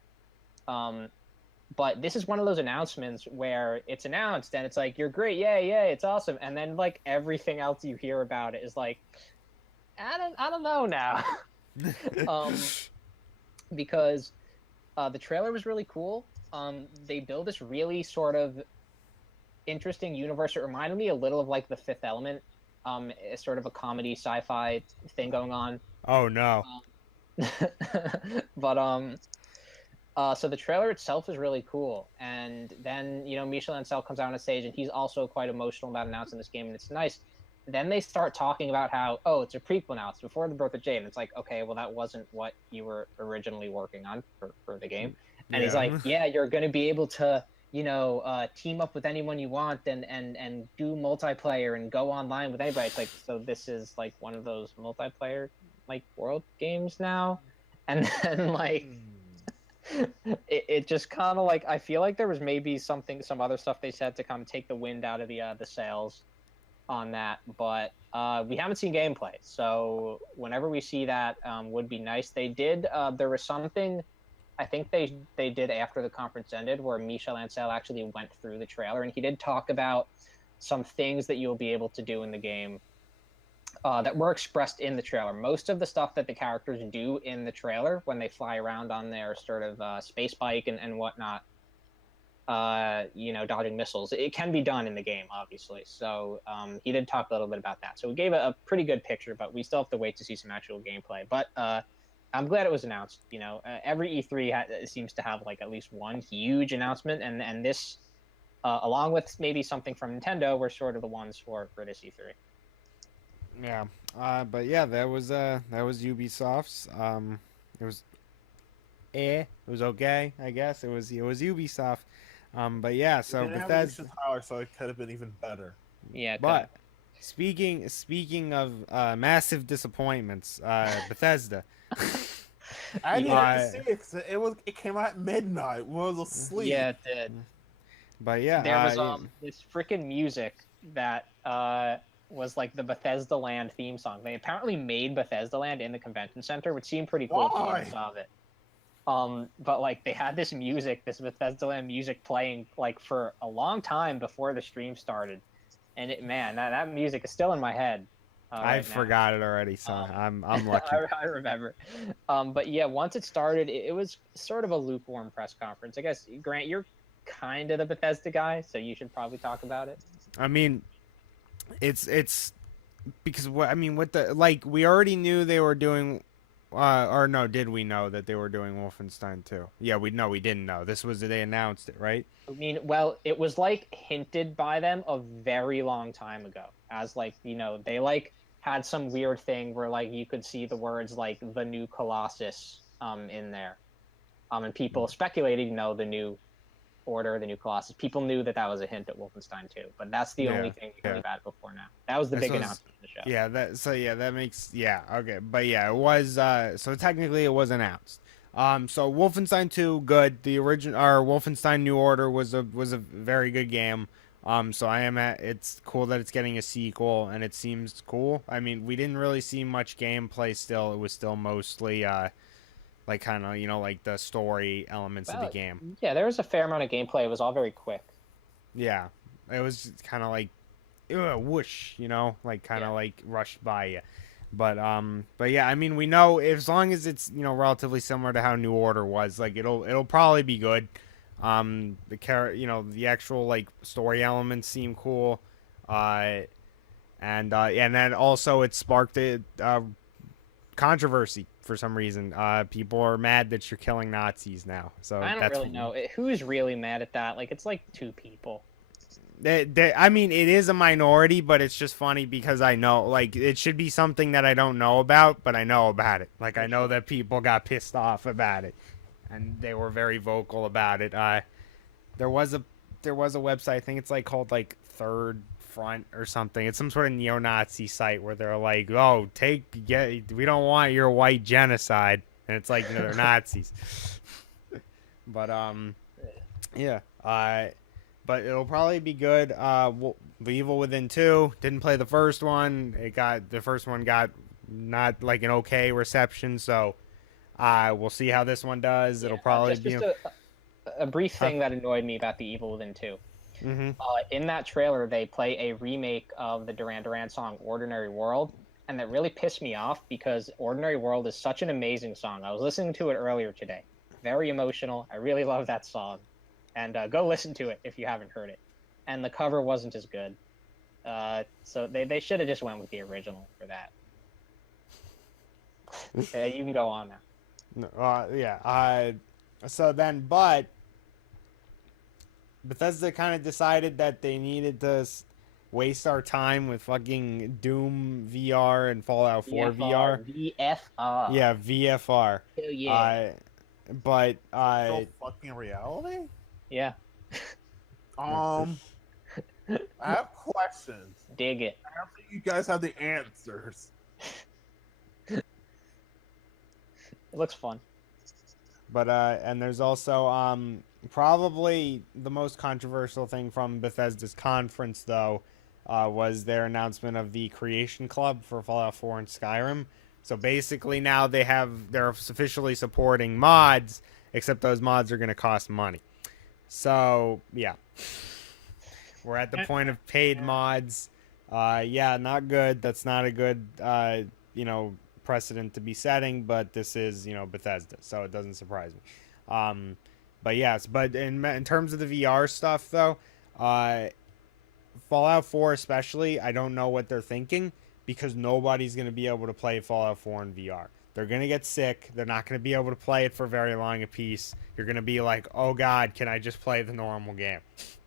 But this is one of those announcements where it's announced and it's like, you're great, yay, it's awesome, and then like everything else you hear about it is like, I don't know now. Because the trailer was really cool. They build this really sort of interesting universe. It reminded me a little of like The Fifth Element. It's sort of a comedy sci-fi thing going on. Oh no. But so the trailer itself is really cool, and then Michel Ancel comes out on stage, and he's also quite emotional about announcing this game, and it's nice. Then they start talking about how, it's a prequel now, it's before the birth of Jade, and it's like, okay, well, that wasn't what you were originally working on for the game. And he's like, yeah, you're going to be able to team up with anyone you want and do multiplayer and go online with anybody. It's like, so this is like one of those multiplayer like world games now, and then like it just kind of like, I feel like there was maybe some other stuff they said to kind of take the wind out of the sails on that, but we haven't seen gameplay, so whenever we see that would be nice. They did there was something I think they did after the conference ended where Michel Ancel actually went through the trailer, and he did talk about some things that you'll be able to do in the game that were expressed in the trailer. Most of the stuff that the characters do in the trailer when they fly around on their sort of space bike and whatnot, dodging missiles, it can be done in the game, obviously. So he did talk a little bit about that. So we gave a pretty good picture, but we still have to wait to see some actual gameplay. But I'm glad it was announced. Every E3 seems to have like at least one huge announcement, and this, along with maybe something from Nintendo, were sort of the ones for this E3. Yeah. But yeah, that was Ubisoft's. It was okay, I guess. It was Ubisoft. But yeah, so Bethesda. Power, so it could have been even better. Yeah, but speaking of massive disappointments, Bethesda. I didn't to see it 'cause it came out at midnight. We was asleep. Yeah, it did. But yeah, there was this freaking music that was like the Bethesda Land theme song. They apparently made Bethesda Land in the convention center, which seemed pretty cool when I saw it. But like they had this Bethesda Land music playing like for a long time before the stream started, and that music is still in my head. I forgot it already, so I'm lucky. I remember. But yeah, once it started, it was sort of a lukewarm press conference. I guess, Grant, you're kind of the Bethesda guy, so you should probably talk about it. I mean, it's because we already knew they were doing, or no, did we know that they were doing Wolfenstein 2? Yeah, we didn't know. They announced it, right? I mean, well, it was like hinted by them a very long time ago, as like they like had some weird thing where like you could see the words like the new Colossus in there, and people speculated, the new Order, the new Colossus. People knew that was a hint at Wolfenstein 2, but that's the only thing we heard about before now. That was the big announcement of the show. Yeah, that makes okay, but yeah, it was so technically it was announced. So Wolfenstein 2, good. The original, or Wolfenstein New Order was a very good game. So it's cool that it's getting a sequel, and it seems cool. I mean, we didn't really see much gameplay still. It was still mostly like kind of, like the story elements of the game. Yeah, there was a fair amount of gameplay. It was all very quick. Yeah, it was kind of like whoosh, like kind of like rushed by you. But yeah, I mean, we know as long as it's relatively similar to how New Order was, like it'll probably be good. The actual like story elements seem cool. And then also it sparked a controversy for some reason. People are mad that you're killing Nazis now. So I don't really know who's really mad at that. Like, it's like 2 people. I mean, it is a minority, but it's just funny because I know, like, it should be something that I don't know about, but I know about it. Like, I know that people got pissed off about it, and they were very vocal about it. There was a website, I think it's like called like Third Front or something. It's some sort of neo-Nazi site where they're like, "Oh, we don't want your white genocide," and it's like, they're Nazis. But yeah, but it'll probably be good. The Evil Within 2 didn't play the first one. The first one got not like an okay reception, so we'll see how this one does. It'll probably be a brief thing that annoyed me about The Evil Within 2. Mm-hmm. In that trailer, they play a remake of the Duran Duran song "Ordinary World," and that really pissed me off because "Ordinary World" is such an amazing song. I was listening to it earlier today. Very emotional. I really love that song. And go listen to it if you haven't heard it. And the cover wasn't as good. So they should have just went with the original for that. You can go on now. Yeah. So then, but Bethesda kind of decided that they needed to waste our time with fucking Doom VR and Fallout 4 VR. VFR. Yeah, VFR. Hell yeah. But Still fucking reality? Yeah. I have questions. Dig it. I don't think you guys have the answers. It looks fun. But and there's also probably the most controversial thing from Bethesda's conference though was their announcement of the Creation Club for Fallout 4 and Skyrim. So basically now they're officially supporting mods, except those mods are going to cost money. So yeah, we're at the point of paid mods. Yeah, not good. That's not a good precedent to be setting, but this is Bethesda, so it doesn't surprise me. But yes, but in terms of the VR stuff though, Fallout 4 especially, I don't know what they're thinking because nobody's going to be able to play Fallout 4 in VR. They're going to get sick. They're not going to be able to play it for very long a piece. You're going to be like, oh God, can I just play the normal game?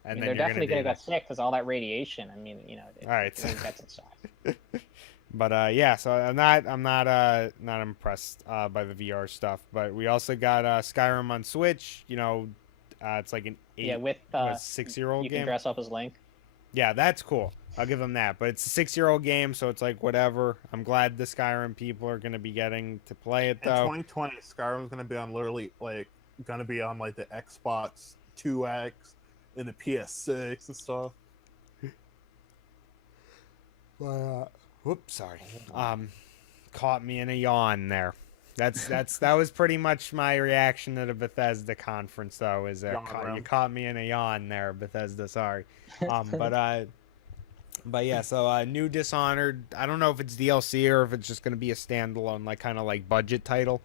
And then they're definitely going to get sick because all that radiation. I mean, all right. It gets inside. But yeah, so I'm not impressed by the VR stuff. But we also got Skyrim on Switch. It's like an 6-year-old you game. You can dress up as Link. Yeah, that's cool. I'll give them that. But it's a 6-year-old game, so it's like whatever. I'm glad the Skyrim people are going to be getting to play it though. In 2020, Skyrim's going to be on like the Xbox 2X and the PS6 and stuff. Whoops, sorry. Caught me in a yawn there. That was pretty much my reaction to the Bethesda conference though. You caught me in a yawn there, Bethesda. Sorry. But yeah. So new Dishonored. I don't know if it's DLC or if it's just gonna be a standalone, kind of budget title.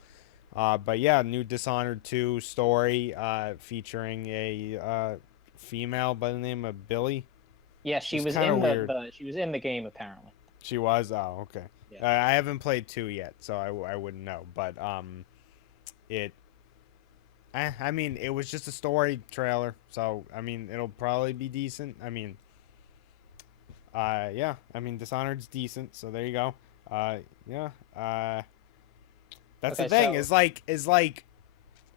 But yeah, new Dishonored 2 story featuring a female by the name of Billy. Yeah, she was in the game apparently. She was? Oh, okay. Yeah. I haven't played 2 yet, so I wouldn't know. But I mean, it was just a story trailer, so I mean, it'll probably be decent. I mean, yeah. I mean, Dishonored's decent, so there you go. Yeah. That's the thing. Is like,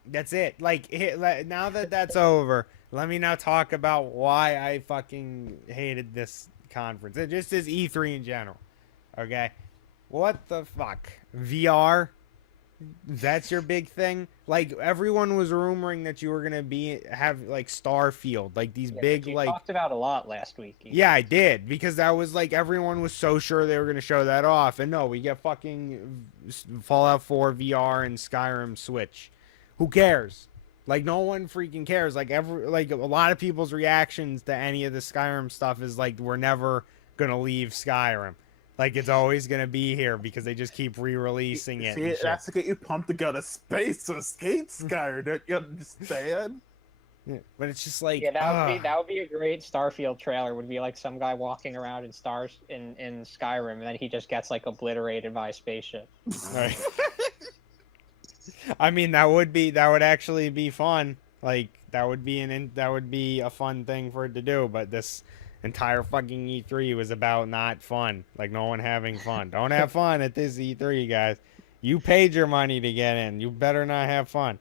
that's it. Now that that's over, let me now talk about why I fucking hated this conference. It just is E3 in general. Okay, what the fuck? VR? That's your big thing? Everyone was rumoring that you were gonna have Starfield, these big you talked about a lot last week. Yeah, I did, because that was everyone was so sure they were gonna show that off, and no, we get fucking Fallout 4 VR and Skyrim Switch. Who cares? No one freaking cares. A lot of people's reactions to any of the Skyrim stuff is we're never gonna leave Skyrim. It's always gonna be here because they just keep re-releasing it. See, that's to get you pumped to go to space to escape Skyrim. Don't you understand? Yeah, but it's just like, Yeah, that would be a great Starfield trailer. Would be like some guy walking around in stars in Skyrim, and then he just gets like obliterated by a spaceship. right. I mean, that would actually be fun. Like that would be a fun thing for it to do. But this entire fucking E3 was about not fun. Like no one having fun. Don't have fun at this E3, guys. You paid your money to get in. You better not have fun.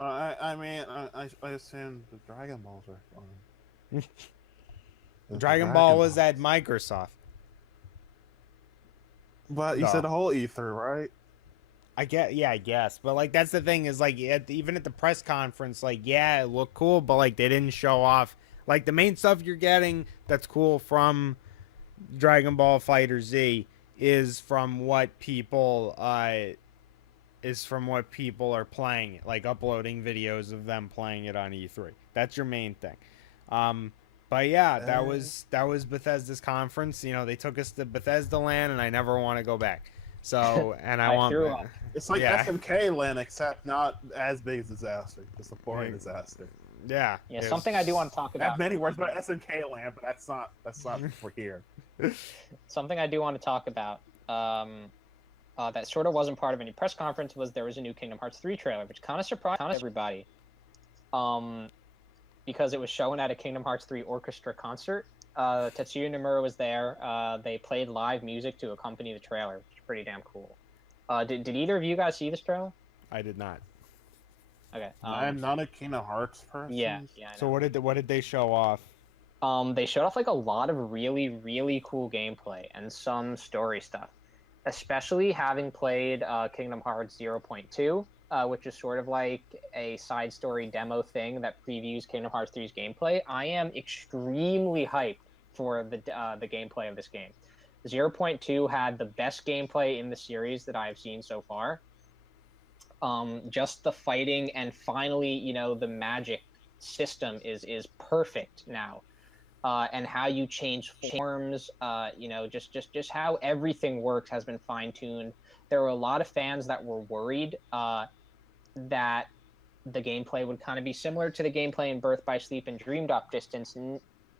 I mean, I assume the Dragon Balls are fun. It's Dragon Ball was at Microsoft. But you No. said the whole E3, right? I guess. But like that's the thing is like even at the press conference, like yeah, it looked cool, but like they didn't show off like the main stuff you're getting that's cool from Dragon Ball Fighter Z is from what people are playing it, like uploading videos of them playing it on E3. That's your main thing. But yeah, that was Bethesda's conference. You know, they took us to Bethesda Land, and I never want to go back. So, and I want. threw up. It's like Yeah. SMK Land, except not as big as disaster. Just a boring Right. disaster. Yeah. Yeah, it was- something I do want to talk I have about. many words about SMK Land, but that's not for here. Something I do want to talk about. That sort of wasn't part of any press conference was there was a new Kingdom Hearts 3 trailer, which kind of surprised everybody. Because it was shown at a Kingdom Hearts 3 orchestra concert. Tetsuya Nomura was there. They played live music to accompany the trailer, which is pretty damn cool. Did either of you guys see this trailer? I did not. Okay. I'm not a Kingdom Hearts person. Yeah. I So know. what did they show off? They showed off like a lot of really, really cool gameplay and some story stuff. Especially having played Kingdom Hearts 0.2, which is sort of like a side story demo thing that previews Kingdom Hearts 3's gameplay. I am extremely hyped for the gameplay of this game. 0.2 had the best gameplay in the series that I've seen so far. Just the fighting and finally, the magic system is perfect now. And how you change forms, just how everything works has been fine-tuned. There were a lot of fans that were worried that the gameplay would kind of be similar to the gameplay in Birth by Sleep and Dream Drop Distance,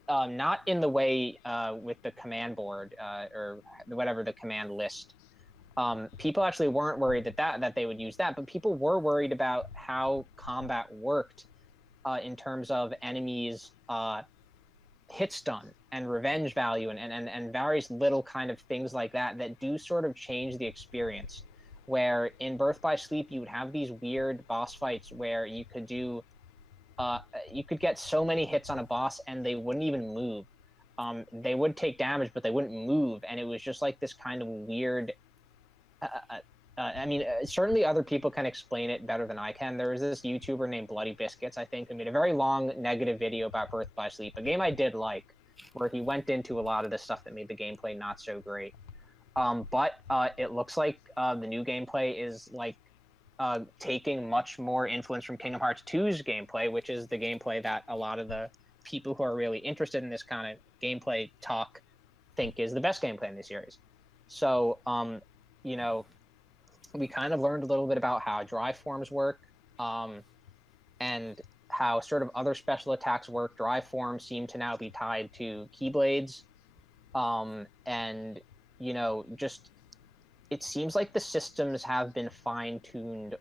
not in the way with the command board or whatever the command list. People actually weren't worried that they would use that, but people were worried about how combat worked in terms of enemies' hit stun and revenge value and various little kind of things like that do sort of change the experience. Where in Birth by Sleep you would have these weird boss fights where you could get so many hits on a boss and they wouldn't even move. They would take damage, but they wouldn't move, and it was just like this kind of weird. Certainly other people can explain it better than I can. There was this YouTuber named Bloody Biscuits, I think, who made a very long negative video about Birth by Sleep, a game I did like, where he went into a lot of the stuff that made the gameplay not so great. But it looks like the new gameplay is like taking much more influence from Kingdom Hearts 2's gameplay, which is the gameplay that a lot of the people who are really interested in this kind of gameplay talk think is the best gameplay in the series. So, we kind of learned a little bit about how drive forms work, and how sort of other special attacks work. Drive forms seem to now be tied to keyblades, and just it seems like the systems have been fine-tuned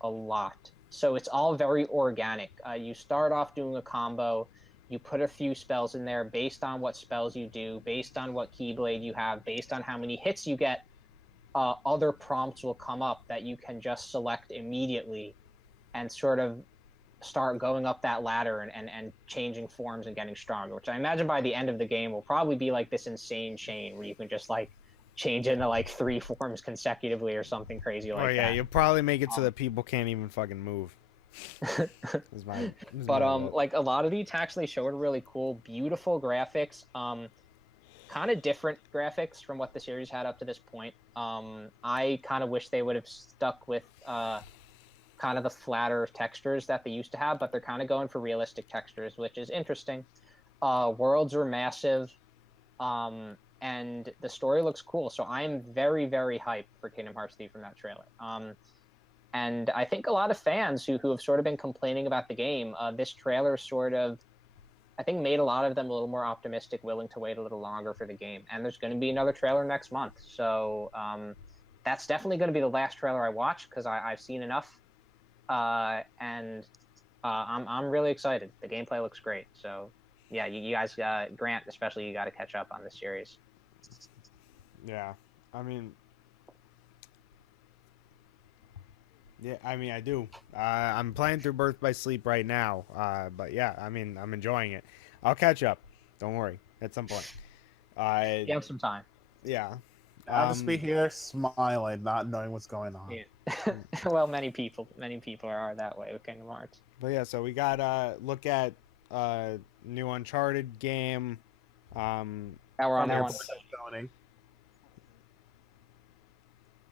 a lot. So it's all very organic. You start off doing a combo, you put a few spells in there based on what spells you do, based on what keyblade you have, based on how many hits you get. Other prompts will come up that you can just select immediately and sort of start going up that ladder and changing forms and getting stronger, which I imagine by the end of the game will probably be like this insane chain where you can just like change into like 3 forms consecutively or something crazy like that. Oh yeah, you'll probably make it so that people can't even fucking move. But like a lot of the attacks they showed are really cool, beautiful graphics, kind of different graphics from what the series had up to this point. I kind of wish they would have stuck with kind of the flatter textures that they used to have, but they're kind of going for realistic textures, which is interesting. Worlds are massive, and the story looks cool. So I'm very, very hyped for Kingdom Hearts 3 from that trailer. And I think a lot of fans who have sort of been complaining about the game, this trailer sort of, I think, made a lot of them a little more optimistic, willing to wait a little longer for the game. And there's going to be another trailer next month. So that's definitely going to be the last trailer I watch because I've seen enough. I'm really excited. The gameplay looks great. So yeah, you guys, Grant especially, you got to catch up on this series. Yeah, I mean, I do. I'm playing through Birth by Sleep right now. But yeah, I mean, I'm enjoying it. I'll catch up. Don't worry. At some point. You have some time. Yeah. I'll just be here smiling, not knowing what's going on. Yeah. Well, many people are that way with Kingdom Hearts. But yeah, so we got look at new Uncharted game. Now we're on that one. Sony.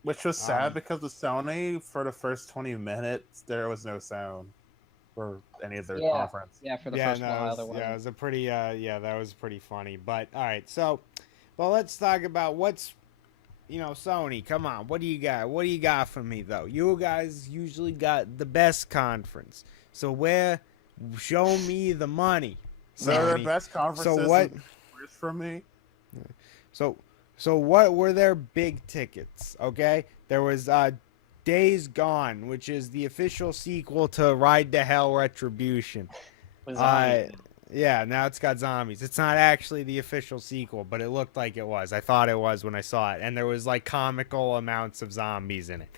Which was sad because with Sony, for the first 20 minutes, there was no sound for any of their conference. Yeah, for the first while there was. Yeah, it was a pretty that was pretty funny. But all right, so let's talk about what's Sony, come on, what do you got? What do you got for me though? You guys usually got the best conference. So show me the money. Their best conferences. So what for me? So what were their big tickets? Okay, there was Days Gone, which is the official sequel to Ride to Hell Retribution. Yeah, now it's got zombies. It's not actually the official sequel, but it looked like it was. I thought it was when I saw it, and there was like comical amounts of zombies in it,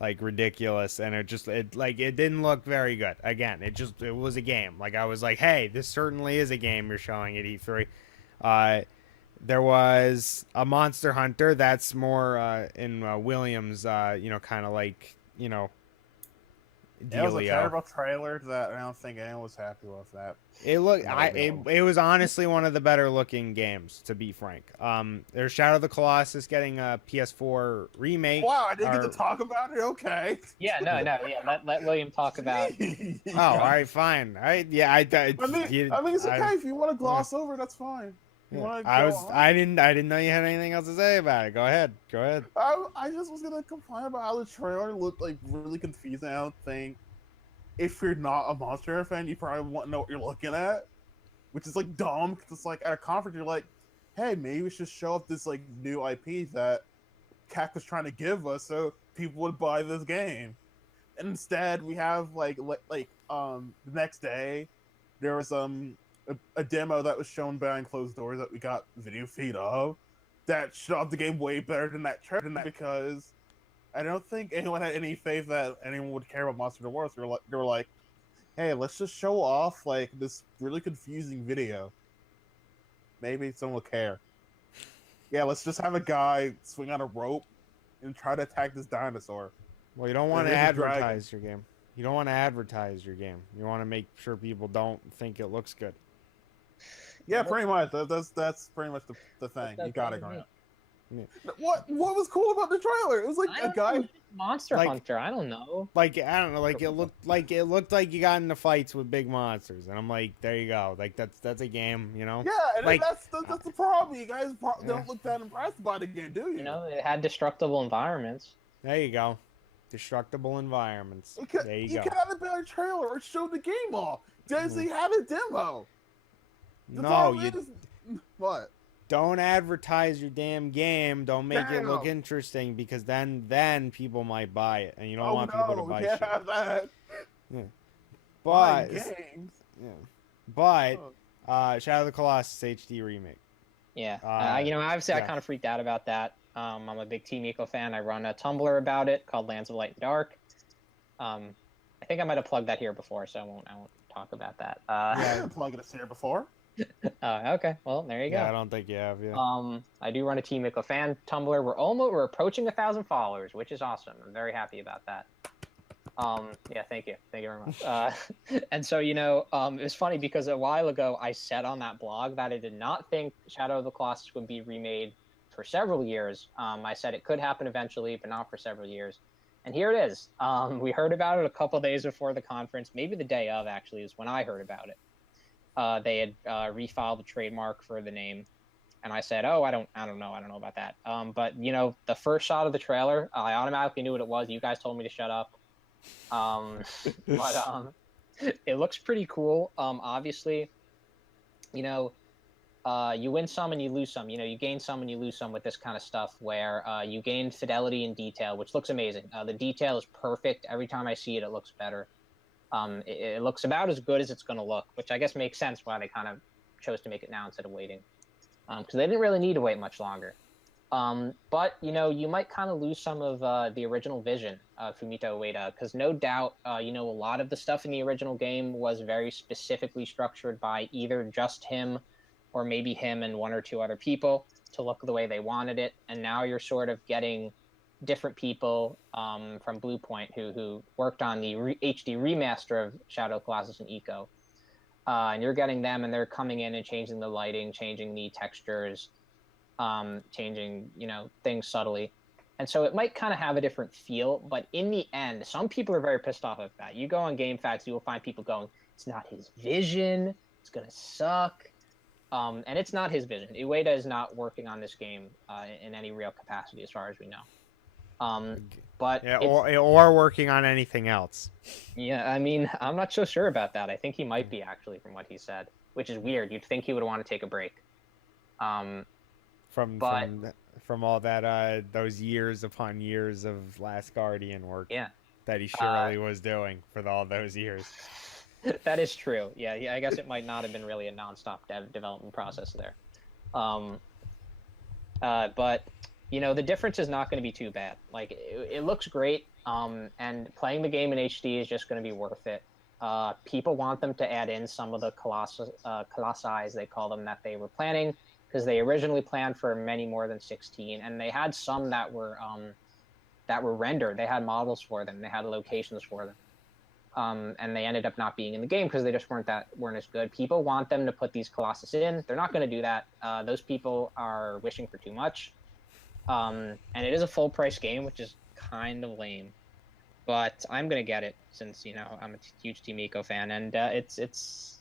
like ridiculous, and it didn't look very good. Again, it was a game. Like I was like, hey, this certainly is a game you're showing at E3. There was a Monster Hunter. That's more in Williams, kind of like, dealio. It was a terrible trailer that I don't think anyone was happy with that. It was honestly one of the better looking games, to be frank. There's Shadow of the Colossus getting a PS4 remake. Wow, I didn't get to talk about it? Okay. Yeah, no, yeah, let William talk about Oh, all right, fine. All right, yeah, I mean, it's okay. If you want to gloss over, that's fine. Yeah. I didn't know you had anything else to say about it. Go ahead. I just was gonna complain about how the trailer looked like really confusing. I don't think if you're not a Monster Hunter fan, you probably won't know what you're looking at, which is like dumb. Cause it's like at a conference, you're like, hey, maybe we should show up this like new IP that CAC was trying to give us, so people would buy this game. And instead, we have the next day, there was a demo that was shown behind closed doors that we got video feed of that showed the game way better than that trailer, because I don't think anyone had any faith that anyone would care about Monster Hunter World. They were like, hey, let's just show off like this really confusing video. Maybe someone will care. Yeah, let's just have a guy swing on a rope and try to attack this dinosaur. Well, you don't want to advertise your game. You don't want to advertise your game. You want to make sure people don't think it looks good. Yeah, pretty much. That's pretty much the thing. You got it, Grant. Yeah. What was cool about the trailer? It was like a guy Monster Hunter. I don't know. I don't know. Like it looked like you got into fights with big monsters, and I'm like, there you go. Like that's a game, Yeah, and that's the problem. You guys don't look that impressed by the game, do you? It had destructible environments. There you go. Destructible environments. There you go. You could have a better trailer or show the game off. Disney had a demo. What? Don't advertise your damn game. Don't make it look interesting, because then people might buy it, and you don't want people to buy shit. That. Yeah. But Shadow of the Colossus HD remake. Yeah, obviously I kind of freaked out about that. I'm a big Team Eco fan. I run a Tumblr about it called Lands of Light and Dark. I think I might have plugged that here before, so I won't talk about that. I didn't plug this here before. Okay, well there you go. Yeah, I don't think you have. Yeah. I do run a Team Eco fan Tumblr. We're approaching 1,000 followers, which is awesome. I'm very happy about that. Yeah, thank you very much. And so it was funny because a while ago I said on that blog that I did not think Shadow of the Colossus would be remade for several years. I said it could happen eventually, but not for several years. And here it is. We heard about it a couple days before the conference, maybe the day of actually is when I heard about it. They had refiled the trademark for the name, and I said, "Oh, I don't know about that." But the first shot of the trailer, I automatically knew what it was. You guys told me to shut up. But it looks pretty cool. Obviously, you know, you win some and you lose some. You know, you gain some and you lose some with this kind of stuff where you gain fidelity and detail, which looks amazing. The detail is perfect. Every time I see it, it looks better. It looks about as good as it's going to look, which I guess makes sense why they kind of chose to make it now instead of waiting. Because they didn't really need to wait much longer. But, you know, you might kind of lose some of the original vision of Fumito Ueda, because no doubt, you know, a lot of the stuff in the original game was very specifically structured by either just him or maybe him and one or two other people to look the way they wanted it. And now you're sort of getting different people from Bluepoint who worked on the HD remaster of Shadow of the Colossus and Eco. And you're getting them, and they're coming in and changing the lighting, changing the textures, changing, you know, things subtly. And so it might kind of have a different feel, but in the end, some people are very pissed off at that. You go on GameFAQs, you will find people going, it's not his vision, it's going to suck. And it's not his vision. Ueda is not working on this game in any real capacity as far as we know. But yeah, or working on anything else. Yeah, I mean, I'm not so sure about that. I think he might be, actually, from what he said, which is weird. You'd think he would want to take a break. From all that those years upon years of Last Guardian work, yeah, that he surely was doing for all those years. That is true. Yeah, I guess it might not have been really a nonstop development process there. But you know, the difference is not going to be too bad. Like, it looks great, and playing the game in HD is just going to be worth it. People want them to add in some of the colossi, as they call them, that they were planning, because they originally planned for many more than 16, and they had some that were rendered. They had models for them. They had locations for them. And they ended up not being in the game because they just weren't as good. People want them to put these Colossus in. They're not going to do that. Those people are wishing for too much. And it is a full price game, which is kind of lame. But I'm going to get it since, you know, I'm a huge Team Eco fan, and it's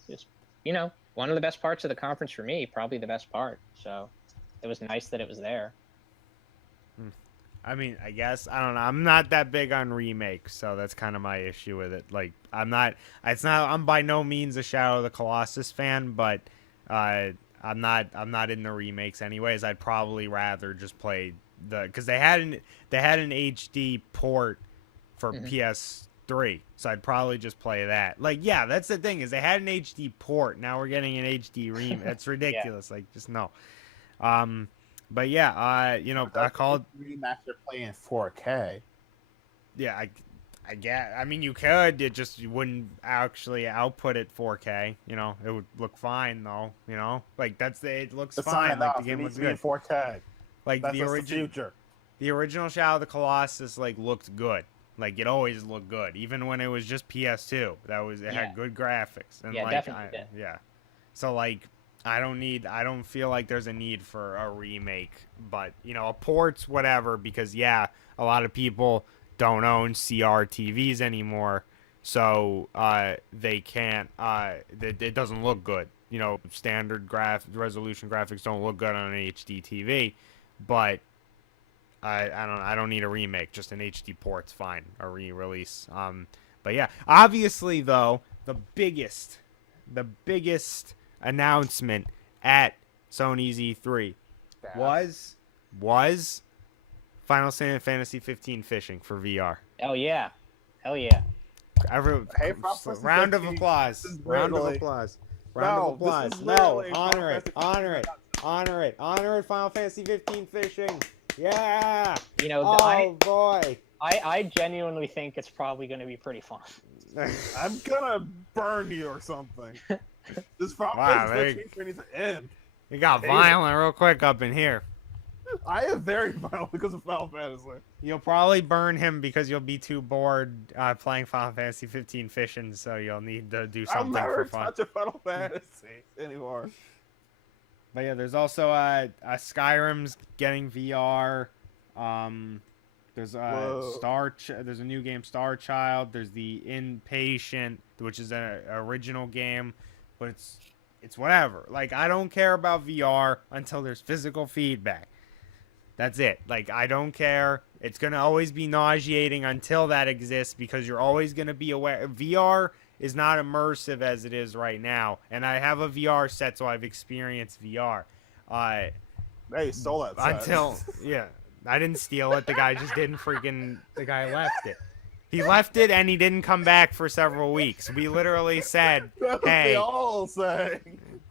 you know, one of the best parts of the conference for me, probably the best part. So it was nice that it was there. I mean, I guess, I don't know. I'm not that big on remakes, so that's kind of my issue with it. Like, I'm by no means a Shadow of the Colossus fan, but I'm not in the remakes anyways. I'd probably rather just play because they had an HD port for PS3, so I'd probably just play that. Like, yeah, that's the thing, is they had an HD port. Now we're getting an HD remake. That's ridiculous. Yeah. Like, just no. But yeah, you know, I called remaster playing 4K. Yeah, I get. I mean, you could. You wouldn't actually output it 4K. You know, it would look fine though. You know, like it looks fine. Like the game looks good. 4K. Like the future. The original Shadow of the Colossus looked good. Like, it always looked good, even when it was just PS2. It had good graphics. And definitely. Yeah. So I don't feel like there's a need for a remake, but, you know, a port's whatever, because, yeah, a lot of people don't own CRTVs anymore, so they can't, it doesn't look good. You know, standard resolution graphics don't look good on an HD TV, but I don't need a remake, just an HD port's fine, a re-release. But yeah, obviously, though, the biggest announcement at Sony's E3 was Final Fantasy 15 fishing for VR. Oh yeah, hell yeah! Round of applause. Round of applause. No, honor it. Final Fantasy 15 fishing. Yeah. You know, boy. I genuinely think it's probably going to be pretty fun. I'm gonna burn you or something. This needs to end. It got violent real quick up in here. I am very violent because of Final Fantasy. You'll probably burn him because you'll be too bored playing Final Fantasy 15 fishing, so you'll need to do something for fun. I'll never touch a Final Fantasy anymore. But yeah, there's also Skyrim's getting VR. There's there's a new game, Star Child. There's the Inpatient, which is an original game, but it's whatever. Like, I don't care about VR until there's physical feedback. That's it. Like, I don't care. It's going to always be nauseating until that exists because you're always going to be aware. VR is not immersive as it is right now. And I have a VR set, so I've experienced VR. They stole that set. Until, yeah. I didn't steal it. The guy just didn't freaking, the guy left it. He left it and he didn't come back for several weeks. We literally said, That's what hey. they all say.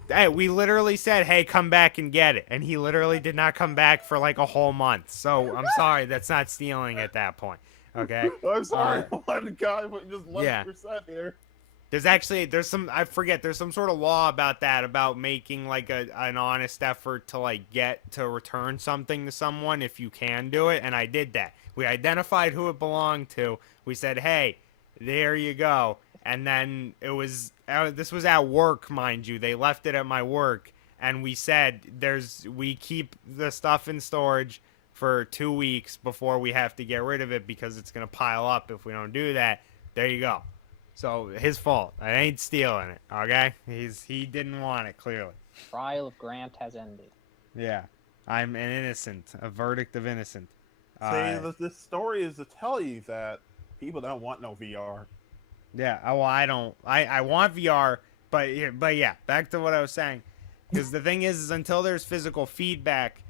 Hey, we literally said, hey, come back and get it. And he literally did not come back for like a whole month. So I'm sorry, that's not stealing at that point. Okay? I'm sorry, one guy just left yeah. your set here. There's some sort of law about that, about making like an honest effort to like get to return something to someone if you can do it. And I did that. We identified who it belonged to. We said, hey, there you go. And then it was, this was at work, mind you. They left it at my work. And we said, we keep the stuff in storage for 2 weeks before we have to get rid of it because it's going to pile up if we don't do that. There you go. So, his fault. I ain't stealing it, okay? He didn't want it, clearly. Trial of Grant has ended. Yeah. I'm an innocent. A verdict of innocent. See, this story is to tell you that people don't want no VR. Yeah, well, I don't. I want VR, but yeah, back to what I was saying. Because the thing is until there's physical feedback,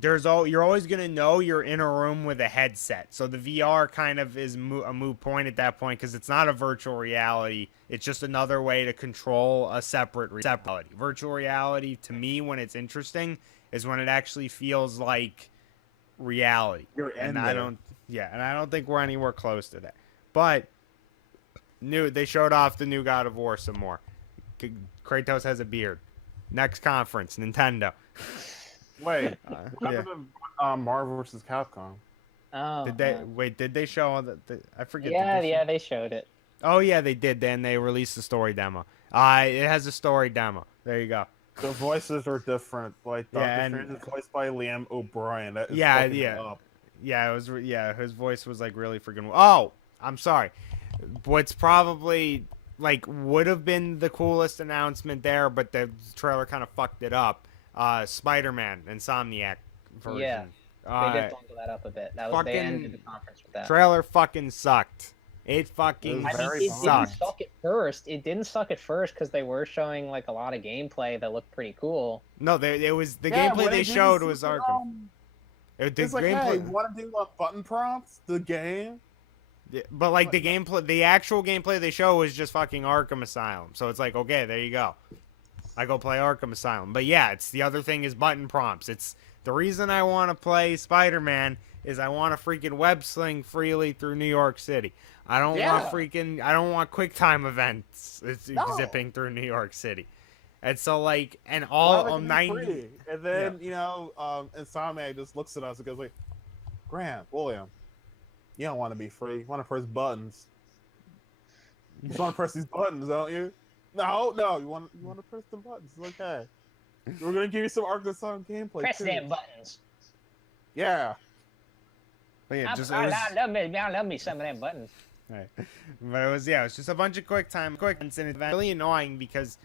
you're always going to know you're in a room with a headset. So the VR kind of is a moot point at that point because it's not a virtual reality. It's just another way to control a separate reality. Virtual reality, to me, when it's interesting, is when it actually feels like reality. You're in and there. I don't think we're anywhere close to that. But they showed off the new God of War some more. Kratos has a beard. Next conference, Nintendo. Wait, what yeah. happened to Marvel vs. Capcom? Oh. Did they show I forget. Yeah, they showed it. Oh yeah, they did. Then they released the story demo. It has a story demo. There you go. The voices are different. Like Doctor Strange is voiced by Liam O'Brien. That is fucking up. Yeah, it was. Yeah, his voice was like really freaking. Oh, I'm sorry. What's probably like would have been the coolest announcement there, but the trailer kind of fucked it up. Spider-Man Insomniac version. Yeah, they did bundle that up a bit. That was they ended the conference with that. Trailer fucking sucked. It fucking sucked. It didn't suck at first because they were showing like a lot of gameplay that looked pretty cool. No, it was the gameplay they showed was Arkham. It's like, hey, you want to do button prompts? The game. Yeah, but like the gameplay, the actual gameplay they show was just fucking Arkham Asylum. So it's like, okay, there you go. I go play Arkham Asylum. But yeah, it's the other thing is button prompts. It's the reason I want to play Spider-Man is I want to freaking web sling freely through New York City. I don't want QuickTime events zipping through New York City. And so like, and all of 90. And then, Insomniac just looks at us and goes like, Grant, William, you don't want to be free. You want to press buttons. You just want to press these buttons, don't you? No, you want to press the buttons. It's okay. We're gonna give you some Arkham Asylum gameplay. Press them buttons. Yeah. But yeah, I love me some of them buttons. Right. But it was just a bunch of quick and it's really annoying because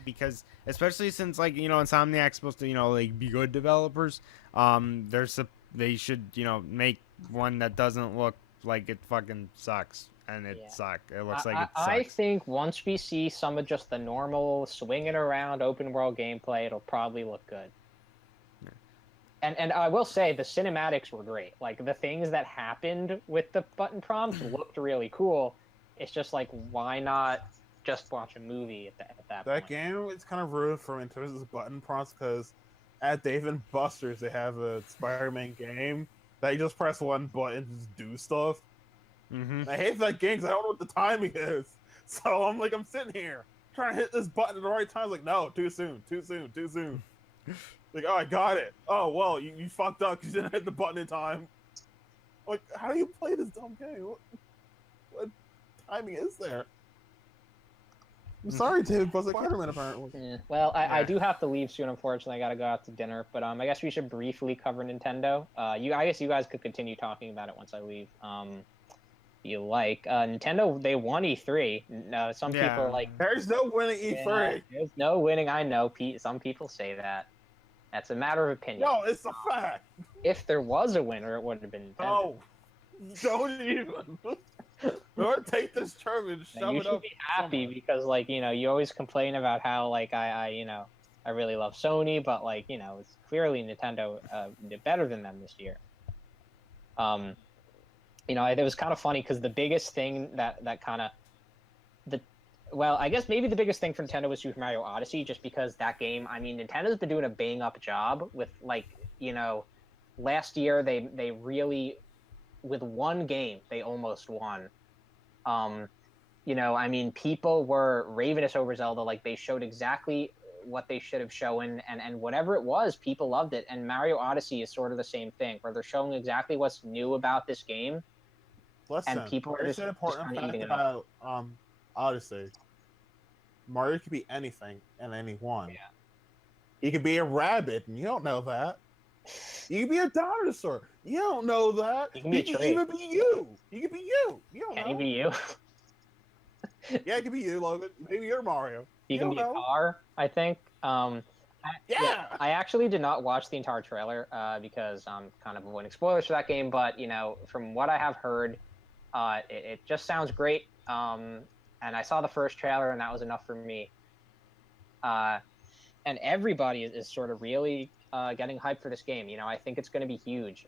especially since like Insomniac's supposed to like be good developers. They should make one that doesn't look like it fucking sucks. And it sucked. It looks like it sucks. I think once we see some of just the normal swinging around open world gameplay, it'll probably look good. Yeah. And I will say the cinematics were great. Like the things that happened with the button prompts looked really cool. It's just like, why not just watch a movie at that point? That game is kind of ruined for me in terms of button prompts because at Dave & Buster's they have a Spider-Man game that you just press one button and just do stuff. Mm-hmm. I hate that game because I don't know what the timing is. So I'm sitting here trying to hit this button at the right time. Like, no, too soon. Like, oh, I got it. Oh, well, you fucked up because you didn't hit the button in time. Like, how do you play this dumb game? What timing is there? I'm sorry, David, but Spider-Man apparently. Yeah. Well, I do have to leave soon, unfortunately. I got to go out to dinner. But I guess we should briefly cover Nintendo. I guess you guys could continue talking about it once I leave. You like Nintendo? They won E3. Some people are like, "There's no winning E3." Yeah, there's no winning. I know, Pete. Some people say that. That's a matter of opinion. No, it's a fact. If there was a winner, it would have been Nintendo. No, don't even. Or take this term and shove You it should up. be happy somewhere. because, like, you always complain about how, like, I really love Sony, but, like, it's clearly Nintendo did better than them this year. It was kind of funny because the biggest thing that kind of I guess maybe the biggest thing for Nintendo was Super Mario Odyssey, just because that game, I mean, Nintendo's been doing a bang up job with, like, last year they really, with one game, they almost won. I mean, people were ravenous over Zelda. Like, they showed exactly what they should have shown, and whatever it was, people loved it. And Mario Odyssey is sort of the same thing, where they're showing exactly what's new about this game. Listen, And people are here's just an important kinda fact eating it up. about Odyssey. Mario could be anything and anyone. Yeah. He could be a rabbit, and you don't know that. You could be a dinosaur. You don't know that. He can be a could tree. even be you. He could be you. You don't Can know. he be you? Yeah, it could be you, Logan. Maybe you're Mario. He You can don't be a know. car, I think. Yeah. I actually did not watch the entire trailer because I'm kind of avoiding spoilers for that game. But from what I have heard, it just sounds great. And I saw the first trailer, and that was enough for me. And everybody is sort of really getting hyped for this game. I think it's going to be huge.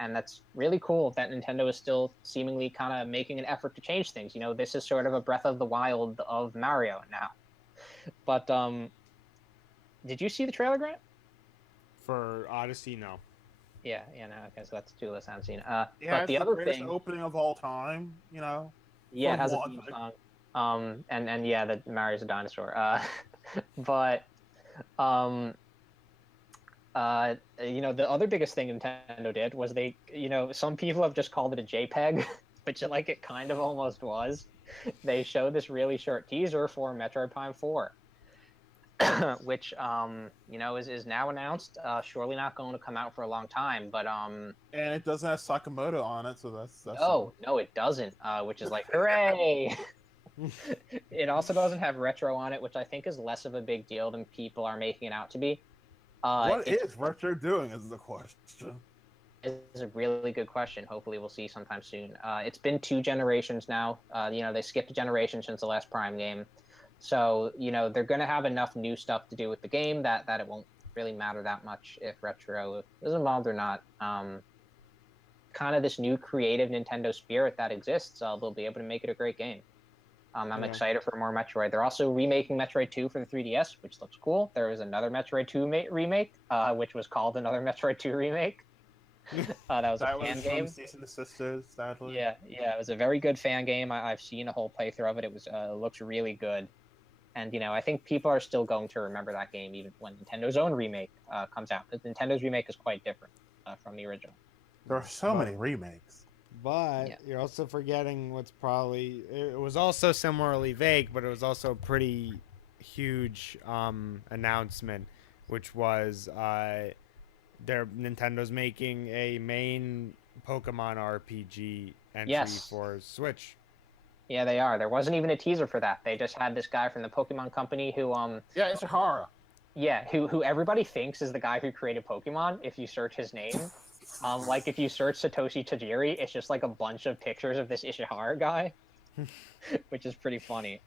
And that's really cool that Nintendo is still seemingly kind of making an effort to change things. This is sort of a Breath of the Wild of Mario now. But did you see the trailer, Grant? For Odyssey, no. Yeah, no, okay, so that's two less I haven't seen. Yeah, but the it's other greatest thing, opening of all time. yeah, it has a one theme thing. song. And yeah, that Mario's a dinosaur. But the other biggest thing Nintendo did was they, some people have just called it a JPEG, but like it kind of almost was. They showed this really short teaser for Metroid Prime 4, which is now announced. Surely not going to come out for a long time, but And it doesn't have Sakamoto on it, so that's no, it doesn't. Which is like, hooray! It also doesn't have Retro on it, which I think is less of a big deal than people are making it out to be. What is Retro doing is the question. Is a really good question. Hopefully we'll see sometime soon. It's been 2 generations now. They skipped a generation since the last Prime game. So, they're going to have enough new stuff to do with the game that it won't really matter that much if Retro is involved or not. Kind of this new creative Nintendo spirit that exists, they'll be able to make it a great game. I'm excited for more Metroid. They're also remaking Metroid 2 for the 3DS, which looks cool. There was another Metroid 2 remake, which was called another Metroid 2 remake. That was a fan game. Cease and Desist, sadly. Yeah, it was a very good fan game. I've seen a whole playthrough of it. It looks really good. And, I think people are still going to remember that game even when Nintendo's own remake comes out. Because Nintendo's remake is quite different from the original. There are so many remakes. But Yeah. you're also forgetting it was also similarly vague, but it was also a pretty huge announcement, which was Nintendo's making a main Pokemon RPG entry for Switch. Yeah, they are. There wasn't even a teaser for that. They just had this guy from the Pokemon company who Yeah, Ishihara. Yeah, who everybody thinks is the guy who created Pokemon if you search his name. Like if you search Satoshi Tajiri, it's just like a bunch of pictures of this Ishihara guy, which is pretty funny.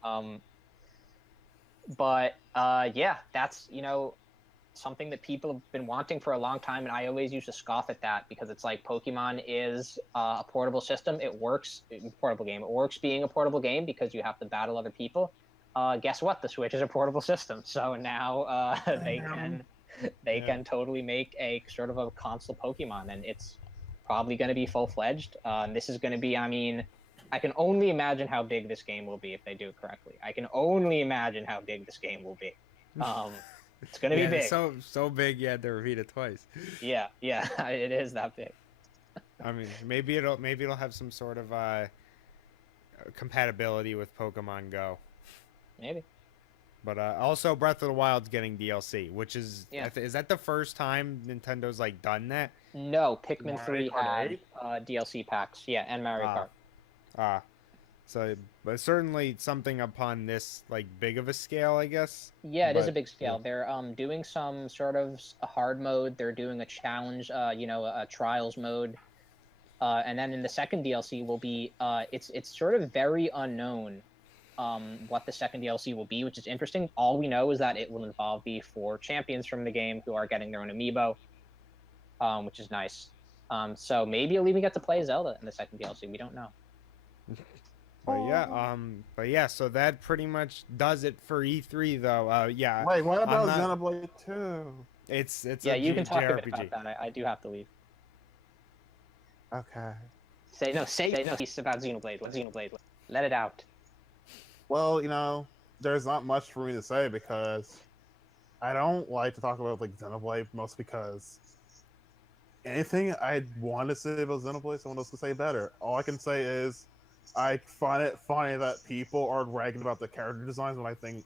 But yeah, that's something that people have been wanting for a long time, and I always used to scoff at that because it's like Pokemon is a portable system. It works, portable game. It works being a portable game because you have to battle other people. Guess what? The Switch is a portable system, so now they can totally make a sort of a console Pokemon, and it's probably going to be full-fledged. This is going to be, I mean, I can only imagine how big this game will be if they do it correctly. I can only imagine how big this game will be. It's going to be big. So big you had to repeat it twice. Yeah, it is that big. I mean, maybe it'll have some sort of compatibility with Pokemon Go. Maybe. But also Breath of the Wild's getting DLC, which is is that the first time Nintendo's like done that? No, Pikmin Mario 3 Kart had DLC packs. Yeah, and Mario Kart. So, but certainly something upon this like big of a scale, I guess. Yeah, it is a But, big scale. They're doing some sort of a hard mode. They're doing a challenge, a trials mode. And then in the second DLC will be it's sort of very unknown what the second DLC will be, which is interesting. All we know is that it will involve the 4 champions from the game who are getting their own amiibo, which is nice. So maybe you'll even get to play Zelda in the second DLC. We don't know. But yeah, so that pretty much does it for E3 though. Yeah. Wait, what about not- Xenoblade 2? It's Yeah, a you can talk a bit JRPG. about that. I do have to leave. Okay. Say no piece about Xenoblade. What Xenoblade? Let it out. Well, there's not much for me to say because I don't like to talk about like Xenoblade, mostly because anything I want to say about Xenoblade, someone else can say better. All I can say is I find it funny that people are ragging about the character designs when I think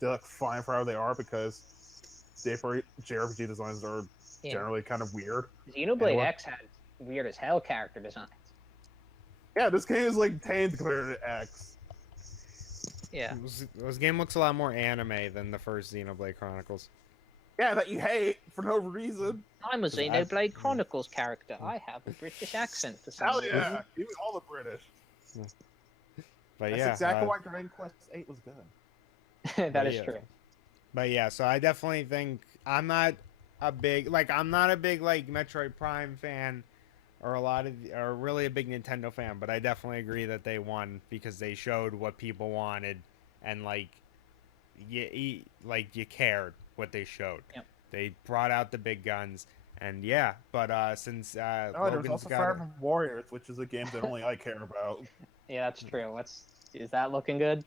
they look fine for how they are because JRPG designs are Yeah. generally kind of weird. Xenoblade Anyway. X had weird as hell character designs. Yeah, this game is like tame compared to X. Yeah. This game looks a lot more anime than the first Xenoblade Chronicles. Yeah, that you hate for no reason. I'm a Xenoblade Chronicles character. I have a British accent for some Hell reason. yeah, even all the British. But That's yeah, exactly why Dragon Quest VIII was good. That is Yeah. true. But yeah, so I definitely think I'm not a big like Metroid Prime fan or really a big Nintendo fan, but I definitely agree that they won because they showed what people wanted and you cared what they showed. Yep. They brought out the big guns and yeah, but since There's Logan's also got Fire Emblem Warriors, which is a game that only I care about. Yeah, that's true. Is that looking good?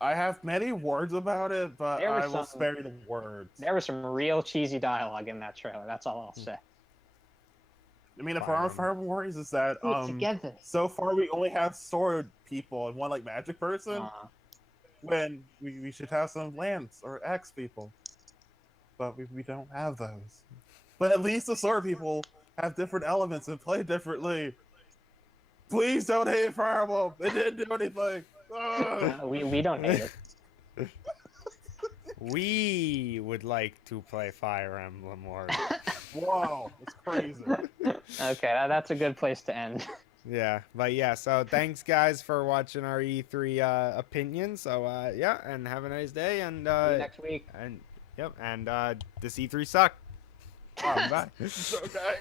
I have many words about it, but There were I will some- spare you the words. There was some real cheesy dialogue in that trailer. That's all I'll say. I mean, the Fire problem with Fire Emblem Warriors is that together. so far we only have sword people and one like magic person, when we should have some lance or axe people. But we don't have those. But at least the sword people have different elements and play differently. Please don't hate Fire Emblem. It didn't do anything. Ugh. We don't hate it. we would like to play Fire Emblem Warriors. Wow, that's crazy. Okay, that's a good place to end. Yeah, but yeah, so thanks guys for watching our E3 opinion. So yeah, and have a nice day and See you next week. and yep, and this E3 sucked. Bye. Okay.